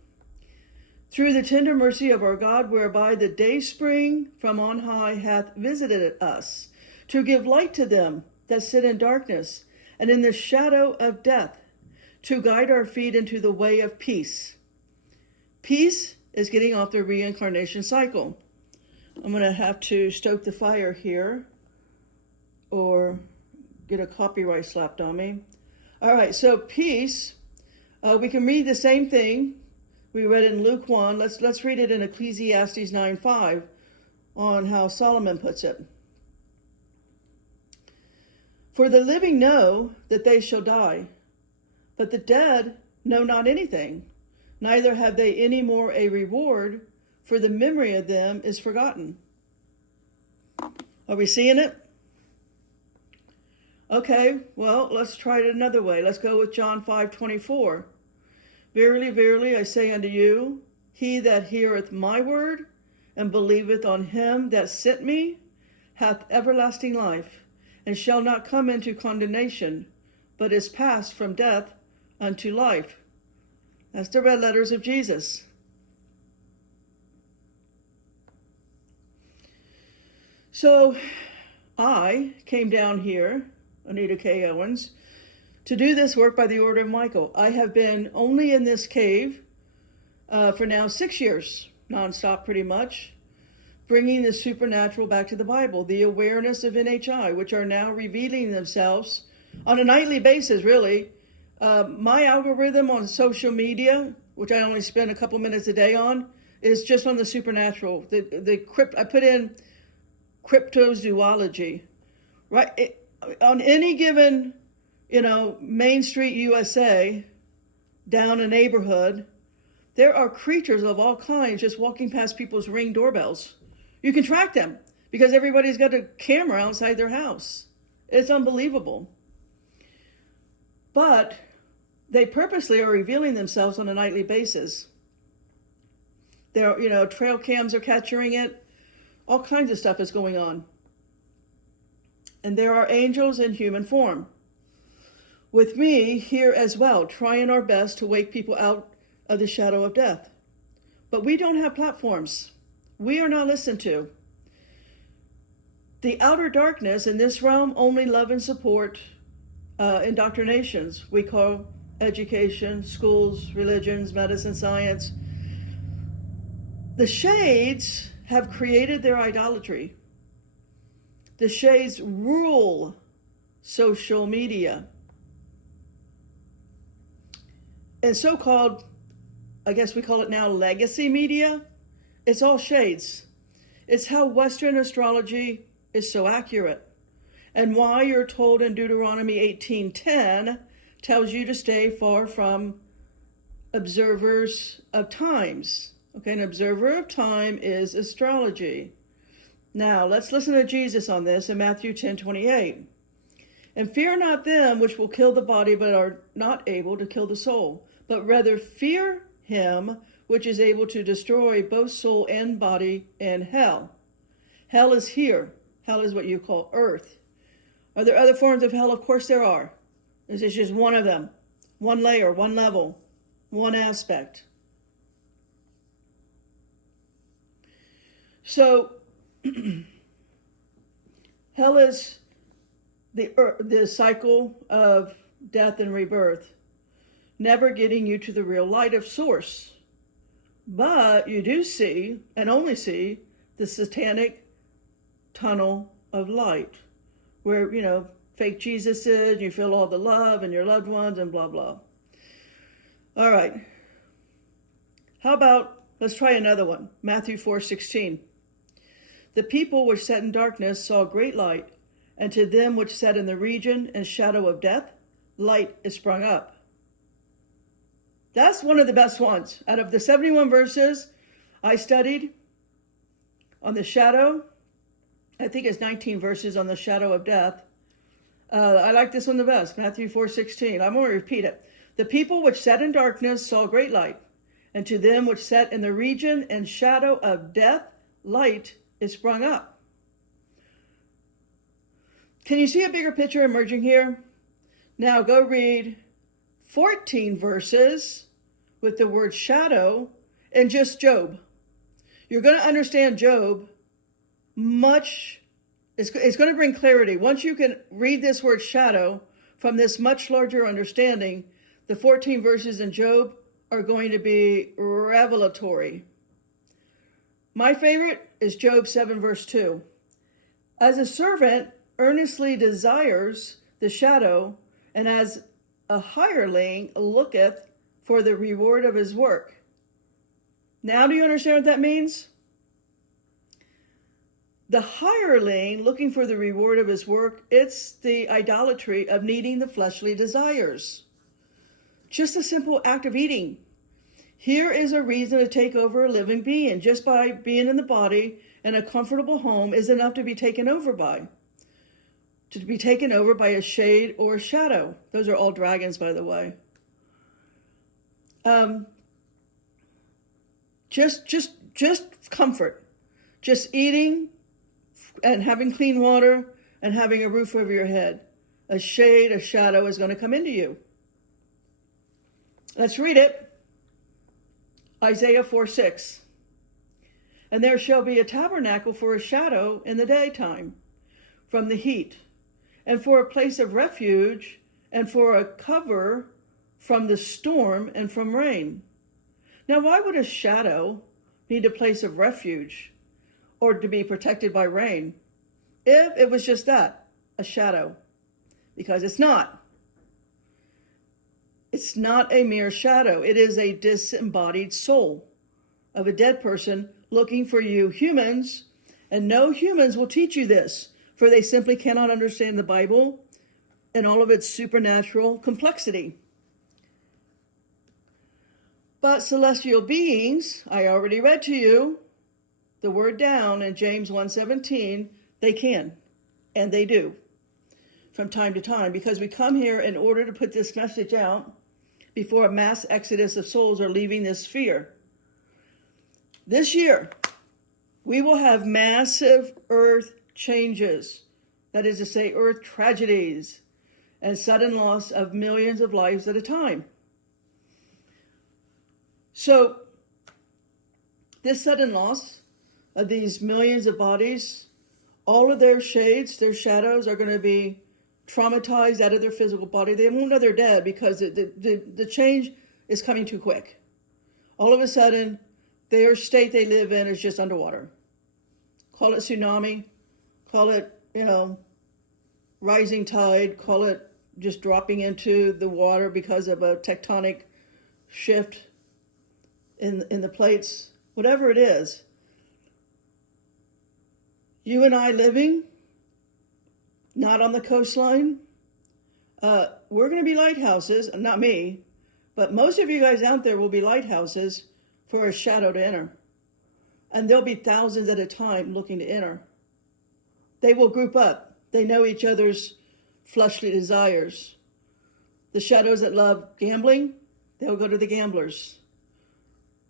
Through the tender mercy of our God, whereby the day spring from on high hath visited us, to give light to them that sit in darkness and in the shadow of death, to guide our feet into the way of peace. Peace is getting off the reincarnation cycle. I'm going to have to stoke the fire here or get a copyright slapped on me. All right, so peace, we can read the same thing. We read it in Luke 1. Let's read it in Ecclesiastes 9:5 on how Solomon puts it. For the living know that they shall die, but the dead know not anything, neither have they any more a reward, for the memory of them is forgotten. Are we seeing it? Okay, well, let's try it another way. Let's go with John 5:24. Verily, verily, I say unto you, he that heareth my word and believeth on him that sent me hath everlasting life, and shall not come into condemnation, but is passed from death unto life. That's the red letters of Jesus. So I came down here, Anita K. Owens, to do this work by the order of Michael. I have been only in this cave for now 6 years, nonstop pretty much, bringing the supernatural back to the Bible, the awareness of NHI, which are now revealing themselves on a nightly basis, really. My algorithm on social media, which I only spend a couple minutes a day on, is just on the supernatural. I put in cryptozoology, right? On any given, Main Street, USA, down a neighborhood, there are creatures of all kinds just walking past people's Ring doorbells. You can track them because everybody's got a camera outside their house. It's unbelievable. But they purposely are revealing themselves on a nightly basis. Trail cams are capturing it. All kinds of stuff is going on. And there are angels in human form. with me here as well, trying our best to wake people out of the shadow of death. But we don't have platforms. We are not listened to. The outer darkness in this realm only love and support indoctrinations. We call education, schools, religions, medicine, science. The shades have created their idolatry. The shades rule social media. And so-called, I guess we call it now legacy media, it's all shades. It's how Western astrology is so accurate, and why you're told in Deuteronomy 18:10 tells you to stay far from observers of times. Okay, an observer of time is astrology. Now, let's listen to Jesus on this in Matthew 10:28. And fear not them which will kill the body, but are not able to kill the soul, but rather fear him which is able to destroy both soul and body in hell. Hell is here. Hell is what you call earth. Are there other forms of hell? Of course there are. This is just one of them. One layer, one level, one aspect. So, hell is the cycle of death and rebirth, never getting you to the real light of source. But you do see, and only see, the satanic tunnel of light, where, fake Jesus is, you feel all the love and your loved ones and blah, blah. All right. How about, let's try another one. Matthew 4:16. The people which sat in darkness saw great light, and to them which sat in the region and shadow of death, light is sprung up. That's one of the best ones. Out of the 71 verses I studied on the shadow, I think it's 19 verses on the shadow of death. I like this one the best, Matthew 4:16. I'm going to repeat it. The people which sat in darkness saw great light, and to them which sat in the region and shadow of death, light is sprung up. Can you see a bigger picture emerging here? Now go read 14 verses with the word shadow in just Job. You're going to understand Job much. It's going to bring clarity. Once you can read this word shadow from this much larger understanding, the 14 verses in Job are going to be revelatory. My favorite is Job 7 verse 2. As a servant earnestly desires the shadow, and as a hireling looketh for the reward of his work. Now do you understand what that means? The hireling looking for the reward of his work, it's the idolatry of needing the fleshly desires. Just a simple act of eating. Here is a reason to take over a living being. Just by being in the body and a comfortable home is enough to be taken over by. To be taken over by a shade or a shadow. Those are all dragons, by the way. Just comfort. Just eating and having clean water and having a roof over your head. A shade, a shadow is going to come into you. Let's read it. Isaiah 4:6. And there shall be a tabernacle for a shadow in the daytime from the heat, and for a place of refuge, and for a cover from the storm and from rain. Now, why would a shadow need a place of refuge or to be protected by rain if it was just that, a shadow? Because it's not. It's not a mere shadow. It is a disembodied soul of a dead person looking for you humans, and no humans will teach you this, for they simply cannot understand the Bible and all of its supernatural complexity. But celestial beings, I already read to you the word down in James 1:17, they can, and they do, from time to time, because we come here in order to put this message out before a mass exodus of souls are leaving this sphere. This year, we will have massive earth changes. That is to say, earth tragedies. and sudden loss of millions of lives at a time. So this sudden loss of these millions of bodies, all of their shades, their shadows are going to be traumatized out of their physical body. They won't know they're dead because the change is coming too quick. All of a sudden, their state they live in is just underwater. Call it tsunami, call it, rising tide, call it just dropping into the water because of a tectonic shift in the plates, whatever it is. You and I living, not on the coastline, we're going to be lighthouses, not me, but most of you guys out there will be lighthouses for a shadow to enter. And there'll be thousands at a time looking to enter. They will group up. They know each other's fleshly desires. The shadows that love gambling, they'll go to the gamblers.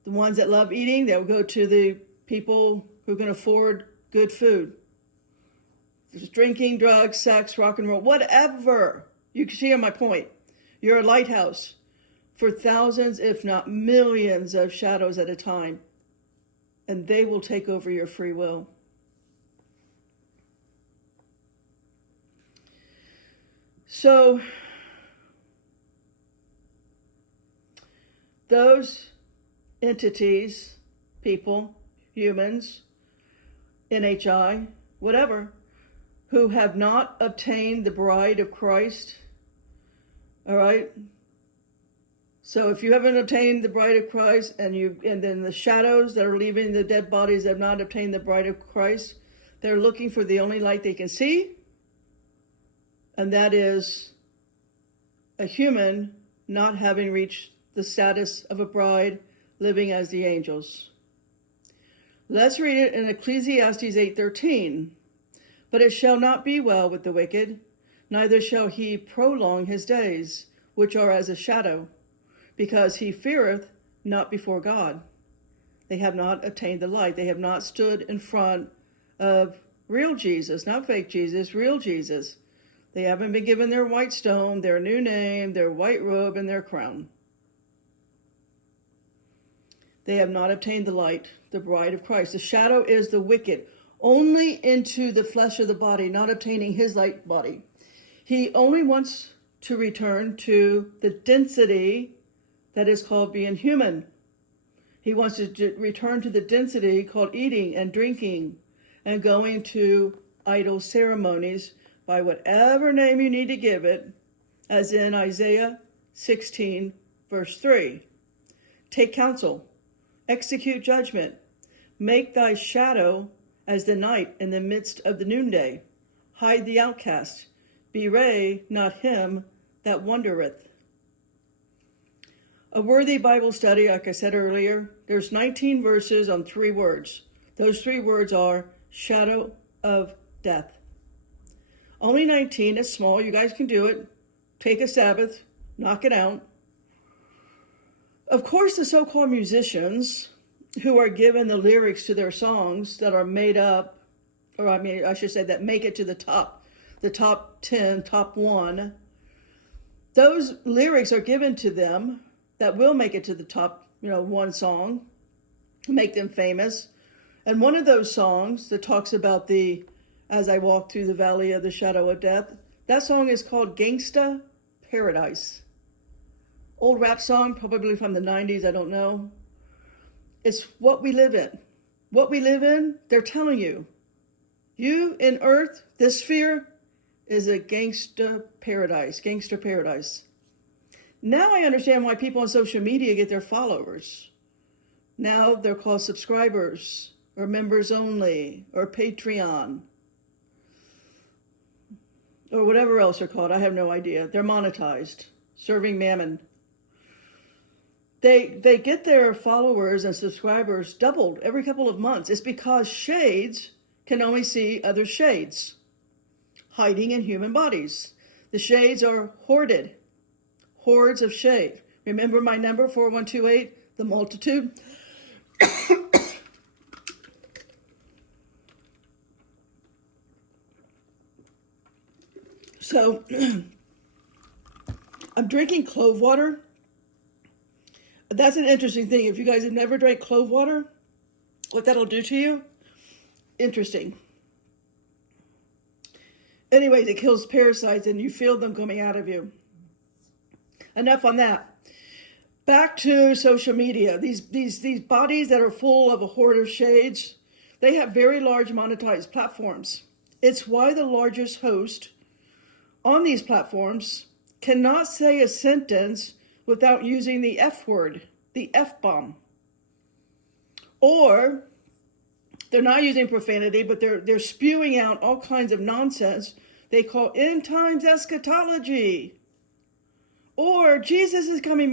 The ones that love eating, they'll go to the people who can afford good food. There's drinking, drugs, sex, rock and roll, whatever. You can see on my point. You're a lighthouse for thousands, if not millions, of shadows at a time. And they will take over your free will. So, those entities, people, humans, NHI, whatever, who have not obtained the bride of Christ, all right? So if you haven't obtained the bride of Christ, and then the shadows that are leaving the dead bodies have not obtained the bride of Christ, they're looking for the only light they can see, and that is a human not having reached the status of a bride, living as the angels. Let's read it in Ecclesiastes 8:13. But it shall not be well with the wicked, neither shall he prolong his days, which are as a shadow, because he feareth not before God. They have not attained the light. They have not stood in front of real Jesus, not fake Jesus, real Jesus. They haven't been given their white stone, their new name, their white robe, and their crown. They have not obtained the light, the bride of Christ. The shadow is the wicked, only into the flesh of the body, not obtaining his light body. He only wants to return to the density that is called being human. He wants to return to the density called eating and drinking and going to idol ceremonies by whatever name you need to give it, as in Isaiah 16, verse 3. Take counsel, execute judgment, make thy shadow as the night in the midst of the noonday. Hide the outcast, bewray not him that wandereth. A worthy Bible study, like I said earlier, there's 19 verses on 3 words. Those 3 words are shadow of death. Only 19, it's small, you guys can do it. Take a Sabbath, knock it out. Of course, the so-called musicians who are given the lyrics to their songs that are made up, or I should say that make it to the top 10, top 1, those lyrics are given to them that will make it to the top, 1 song, make them famous. And one of those songs that talks about as I walk through the valley of the shadow of death, that song is called Gangsta Paradise. Old rap song, probably from the 90s, I don't know. It's what we live in. What we live in, they're telling you. You in earth, this sphere, is a gangster paradise. Now I understand why people on social media get their followers. Now they're called subscribers, or members only, or Patreon, or whatever else they're called. I have no idea. They're monetized, serving mammon. They get their followers and subscribers doubled every couple of months. It's because shades can only see other shades hiding in human bodies. The shades are hoarded, hordes of shade. Remember my number, 4128, the multitude? So I'm drinking clove water. That's an interesting thing. If you guys have never drank clove water, what that'll do to you, interesting. Anyways, it kills parasites and you feel them coming out of you. Enough on that. Back to social media. These bodies that are full of a horde of shades, they have very large monetized platforms. It's why the largest host on these platforms cannot say a sentence without using the F word, the F-bomb. Or they're not using profanity, but they're spewing out all kinds of nonsense they call end times eschatology. Or Jesus is coming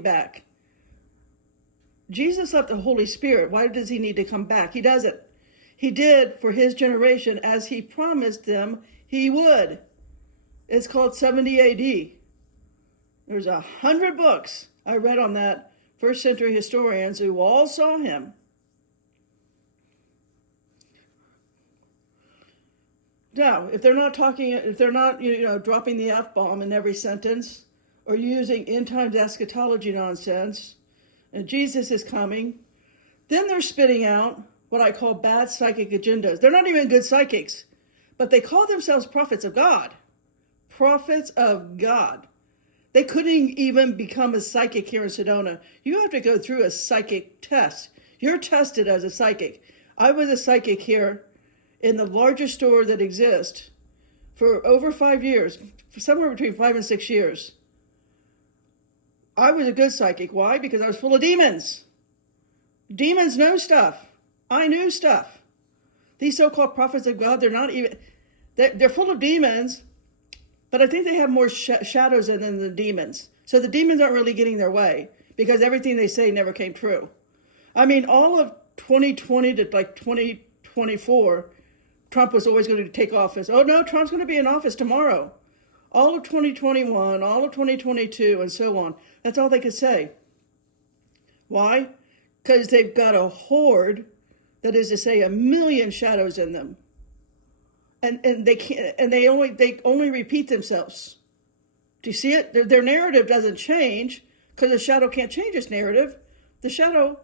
back. Jesus left the Holy Spirit. Why does he need to come back? He doesn't. He did for his generation as he promised them he would. It's called 70 AD. There's 100 books I read on that, first century historians who all saw him. Now, if they're not dropping the F-bomb in every sentence or using end times eschatology nonsense, and Jesus is coming, then they're spitting out what I call bad psychic agendas. They're not even good psychics, but they call themselves prophets of God. Prophets of God. They couldn't even become a psychic here in Sedona. You have to go through a psychic test. You're tested as a psychic. I was a psychic here in the largest store that exists for over 5 years, for somewhere between 5 and 6 years. I was a good psychic. Why? Because I was full of demons. Demons know stuff. I knew stuff. These so-called prophets of God, they're full of demons, but I think they have more shadows in them than demons. So the demons aren't really getting their way because everything they say never came true. I mean, all of 2020 to like 2024, Trump was always going to take office. Oh no, Trump's going to be in office tomorrow. All of 2021, all of 2022, and so on. That's all they could say. Why? Because they've got a horde, that is to say, 1 million shadows in them. And they can't, and they only repeat themselves. Do you see it? Their narrative doesn't change because the shadow can't change its narrative. The shadow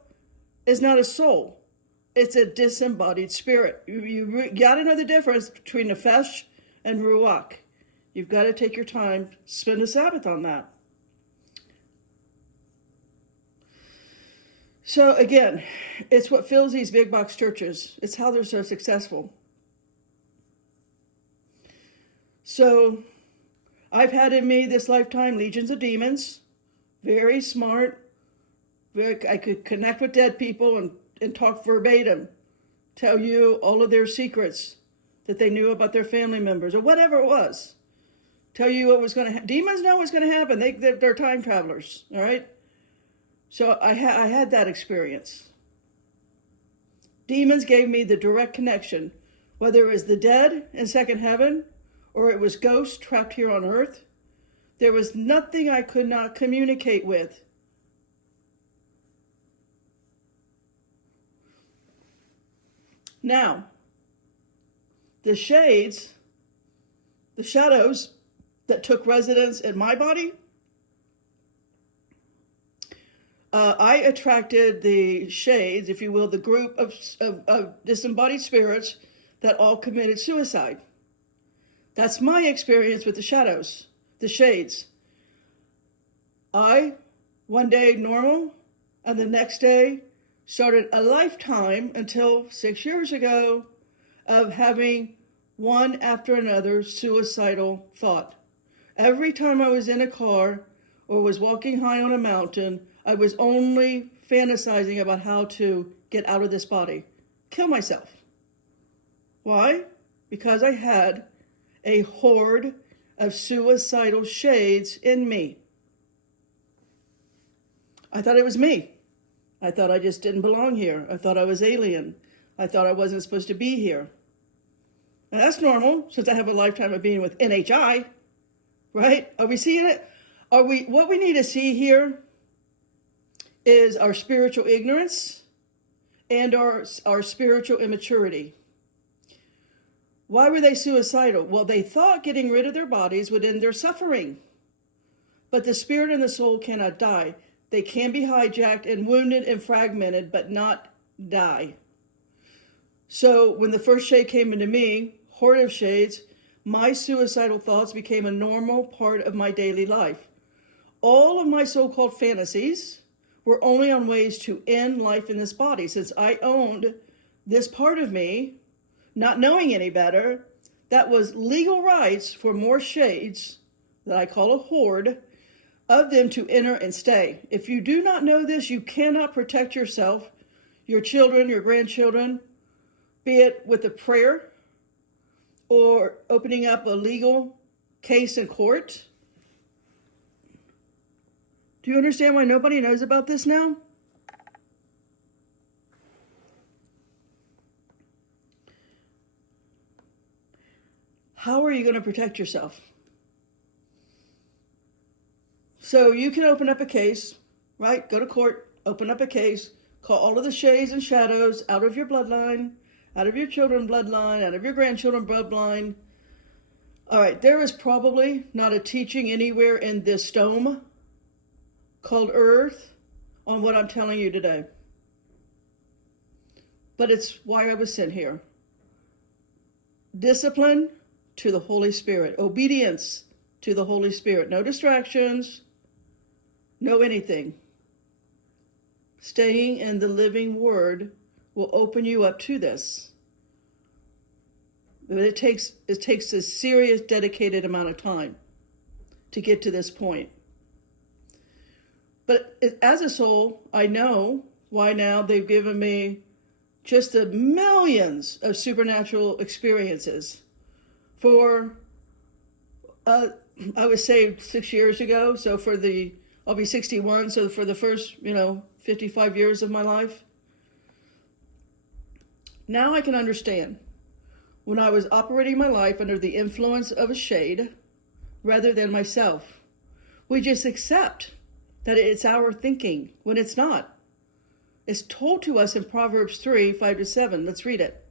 is not a soul. It's a disembodied spirit. You got to know the difference between nefesh and ruach. You've got to take your time, spend a Sabbath on that. So again, it's what fills these big box churches. It's how they're so successful. So I've had in me this lifetime legions of demons, very smart. I could connect with dead people and talk verbatim, tell you all of their secrets that they knew about their family members or whatever it was. Tell you what was going to happen. Demons know what's going to happen. They're time travelers, all right? So I had that experience. Demons gave me the direct connection, whether it was the dead in second heaven or it was ghosts trapped here on earth. There was nothing I could not communicate with. Now, the shades, the shadows that took residence in my body, I attracted the shades, if you will, the group of disembodied spirits that all committed suicide. That's my experience with the shadows, the shades. I, one day normal, and the next day started a lifetime until 6 years ago of having one after another suicidal thought. Every time I was in a car or was walking high on a mountain, I was only fantasizing about how to get out of this body, kill myself. Why? Because I had a horde of suicidal shades in me. I thought it was me. I thought I just didn't belong here. I thought I was alien. I thought I wasn't supposed to be here. And that's normal, since I have a lifetime of being with NHI, right? Are we seeing it? What we need to see here is our spiritual ignorance and our spiritual immaturity. Why were they suicidal? Well, they thought getting rid of their bodies would end their suffering. But the spirit and the soul cannot die. They can be hijacked and wounded and fragmented, but not die. So when the first shade came into me, horde of shades, my suicidal thoughts became a normal part of my daily life. All of my so-called fantasies were only on ways to end life in this body. Since I owned this part of me, not knowing any better, that was legal rights for more shades, that I call a horde, of them to enter and stay. If you do not know this, you cannot protect yourself, your children, your grandchildren, be it with a prayer or opening up a legal case in court. Do you understand why nobody knows about this now? How are you going to protect yourself? So you can open up a case, right? Go to court, open up a case, call all of the shades and shadows out of your bloodline, out of your children's bloodline, out of your grandchildren's bloodline. All right, there is probably not a teaching anywhere in this dome called Earth on what I'm telling you today. But it's why I was sent here. Discipline to the Holy Spirit. Obedience to the Holy Spirit. No distractions. No anything. Staying in the living Word will open you up to this. But it takes a serious, dedicated amount of time to get to this point. But as a soul, I know why now they've given me just the millions of supernatural experiences for, I would say 6 years ago. So I'll be 61. So for the first, 55 years of my life. Now I can understand when I was operating my life under the influence of a shade rather than myself. We just accept that it's our thinking when it's not. It's told to us in Proverbs 3, 5-7. Let's read it.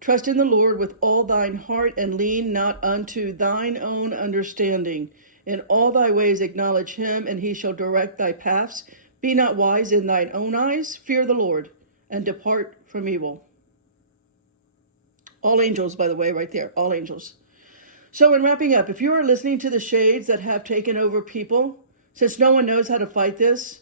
Trust in the Lord with all thine heart and lean not unto thine own understanding. In all thy ways acknowledge him, and he shall direct thy paths. Be not wise in thine own eyes. Fear the Lord, and depart from evil. All angels, by the way, right there. All angels. So in wrapping up, if you are listening to the shades that have taken over people, since no one knows how to fight this,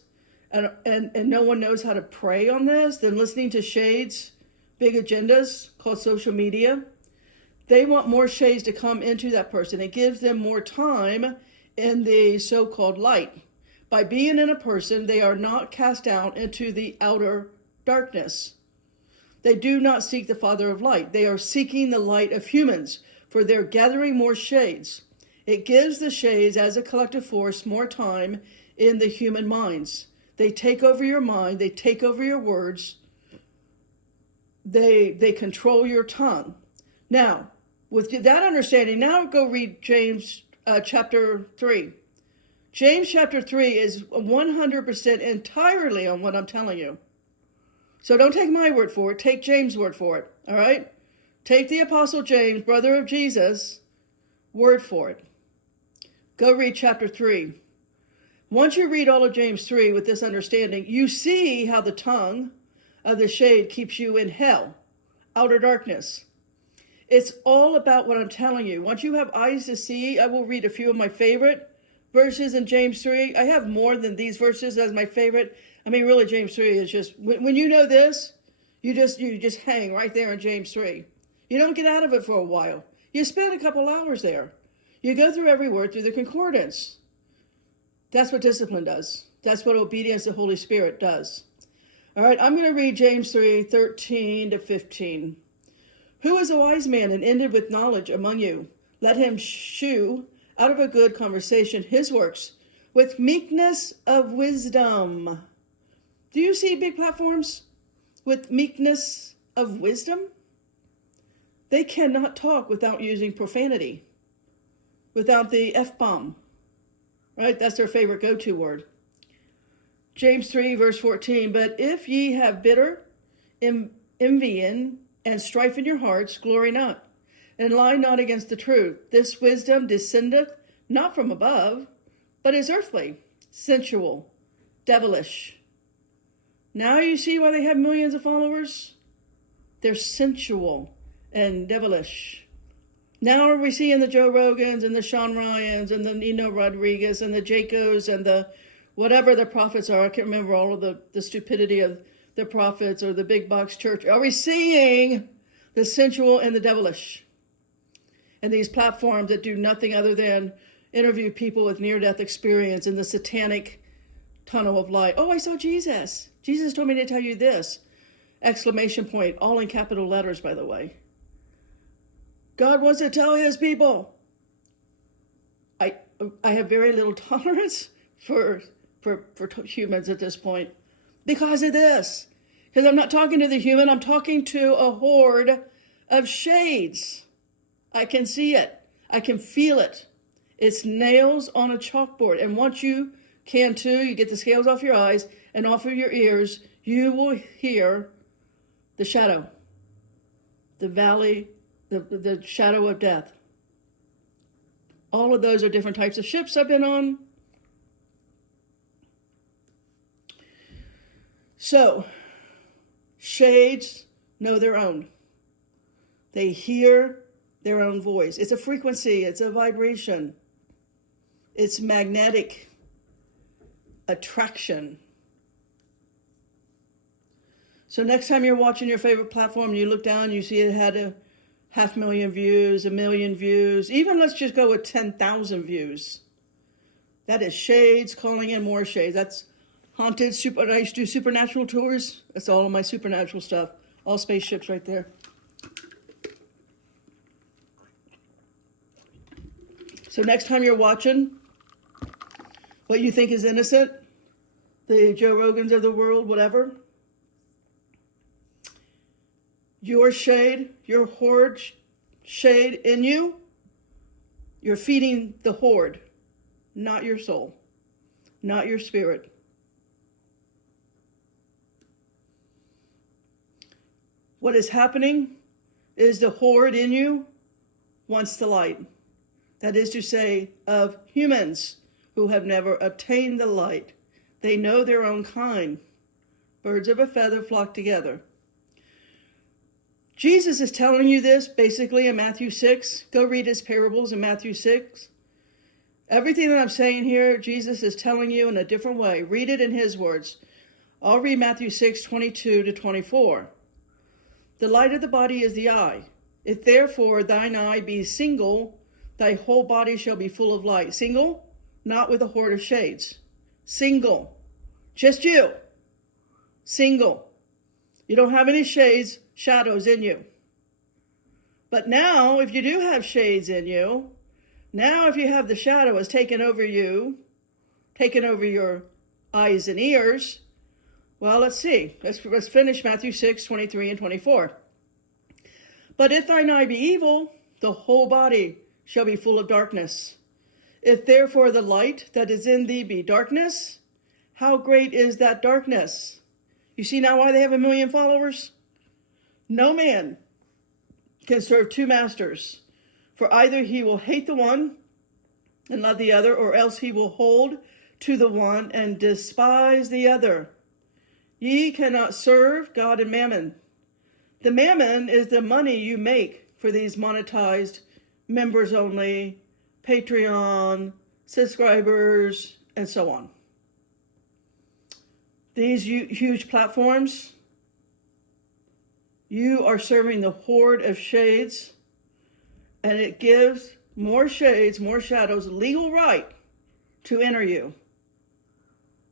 and no one knows how to pray on this, then listening to shades, big agendas called social media, they want more shades to come into that person. It gives them more time in the so-called light. By being in a person, they are not cast out into the outer darkness. They do not seek the Father of light. They are seeking the light of humans, for they're gathering more shades. It gives the shades as a collective force more time in the human minds. They take over your mind. They take over your words. They control your tongue. Now, with that understanding, now go read James chapter 3. James chapter 3 is 100% entirely on what I'm telling you. So don't take my word for it. Take James' word for it. All right? Take the Apostle James, brother of Jesus, word for it. Go read chapter 3. Once you read all of James 3 with this understanding, you see how the tongue of the shade keeps you in hell, outer darkness. It's all about what I'm telling you. Once you have eyes to see, I will read a few of my favorite verses in James 3. I have more than these verses as my favorite. I mean, really, James 3 is just, when you know this, you just hang right there in James 3. You don't get out of it for a while. You spend a couple hours there. You go through every word through the concordance. That's what discipline does. That's what obedience to the Holy Spirit does. All right, I'm going to read James 3, 13-15. Who is a wise man and ended with knowledge among you? Let him shew out of a good conversation his works with meekness of wisdom. Do you see big platforms with meekness of wisdom? They cannot talk without using profanity, without the F-bomb, right? That's their favorite go-to word. James 3, verse 14, but if ye have bitter envying and strife in your hearts, glory not, and lie not against the truth. This wisdom descendeth not from above, but is earthly, sensual, devilish. Now you see why they have millions of followers? They're sensual and devilish. Now we see in the Joe Rogans and the Sean Ryans and the Nino Rodriguez and the Jacos and the whatever the prophets are. I can't remember all of the stupidity of the prophets or the big box church. Are we seeing the sensual and the devilish? And these platforms that do nothing other than interview people with near-death experience in the satanic tunnel of light. Oh, I saw Jesus. Jesus told me to tell you this. Exclamation point, all in capital letters, by the way. God wants to tell his people. I have very little tolerance for humans at this point because of this. Because I'm not talking to the human, I'm talking to a horde of shades. I can see it. I can feel it. It's nails on a chalkboard. And once you can too, you get the scales off your eyes and off of your ears, you will hear the shadow, the valley, the shadow of death. All of those are different types of ships I've been on. So, shades know their own. They hear their own voice. It's a frequency, it's a vibration. It's magnetic attraction. So next time you're watching your favorite platform, you look down, you see it had 500,000 views, 1 million views, even let's just go with 10,000 views. That is shades calling in more shades. That's haunted, I used to do supernatural tours. That's all of my supernatural stuff. All spaceships right there. So next time you're watching what you think is innocent, the Joe Rogans of the world, whatever, your shade, your horde shade in you, you're feeding the horde, not your soul, not your spirit. What is happening is the horde in you wants the light. That is to say, of humans who have never obtained the light. They know their own kind. Birds of a feather flock together. Jesus is telling you this basically in Matthew 6. Go read his parables in Matthew 6. Everything that I'm saying here, Jesus is telling you in a different way. Read it in his words. I'll read Matthew 6, 22 to 24. The light of the body is the eye. If therefore thine eye be single, thy whole body shall be full of light. Single, not with a horde of shades. Single. Just you. Single. You don't have any shades, shadows in you. But now, if you do have shades in you, now if you have the shadow has taken over you, taken over your eyes and ears, well, let's see. Let's finish Matthew 6, 23 and 24. But if thine eye be evil, the whole body shall be full of darkness. If therefore the light that is in thee be darkness, how great is that darkness? You see now why they have 1 million followers? No man can serve two masters, for either he will hate the one and love the other, or else he will hold to the one and despise the other. Ye cannot serve God and mammon. The mammon is the money you make for these monetized members only, Patreon, subscribers, and so on. These huge platforms, you are serving the horde of shades, and it gives more shades, more shadows, legal right to enter you.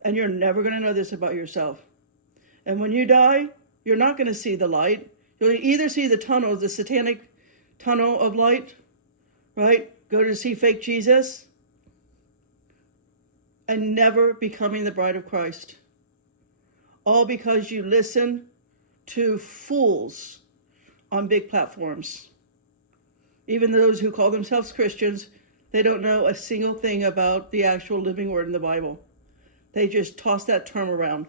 And you're never going to know this about yourself. And when you die, you're not going to see the light. You'll either see the tunnel, the satanic tunnel of light, right? Go to see fake Jesus, and never becoming the bride of Christ. All because you listen to fools on big platforms. Even those who call themselves Christians, they don't know a single thing about the actual living word in the Bible. They just toss that term around.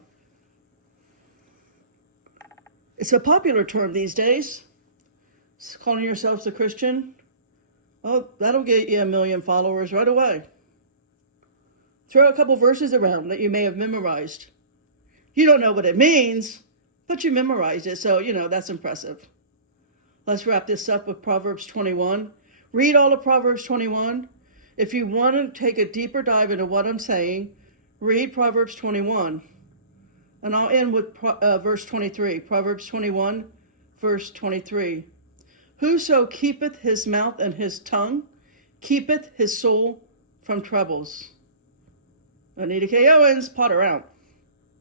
It's a popular term these days. It's calling yourselves a Christian. Oh, that'll get you 1 million followers right away. Throw a couple verses around that you may have memorized. You don't know what it means, but you memorized it, so, that's impressive. Let's wrap this up with Proverbs 21. Read all of Proverbs 21. If you want to take a deeper dive into what I'm saying, read Proverbs 21. And I'll end with verse 23. Proverbs 21, verse 23. Whoso keepeth his mouth and his tongue, keepeth his soul from troubles. Anita K. Owens, Potter out.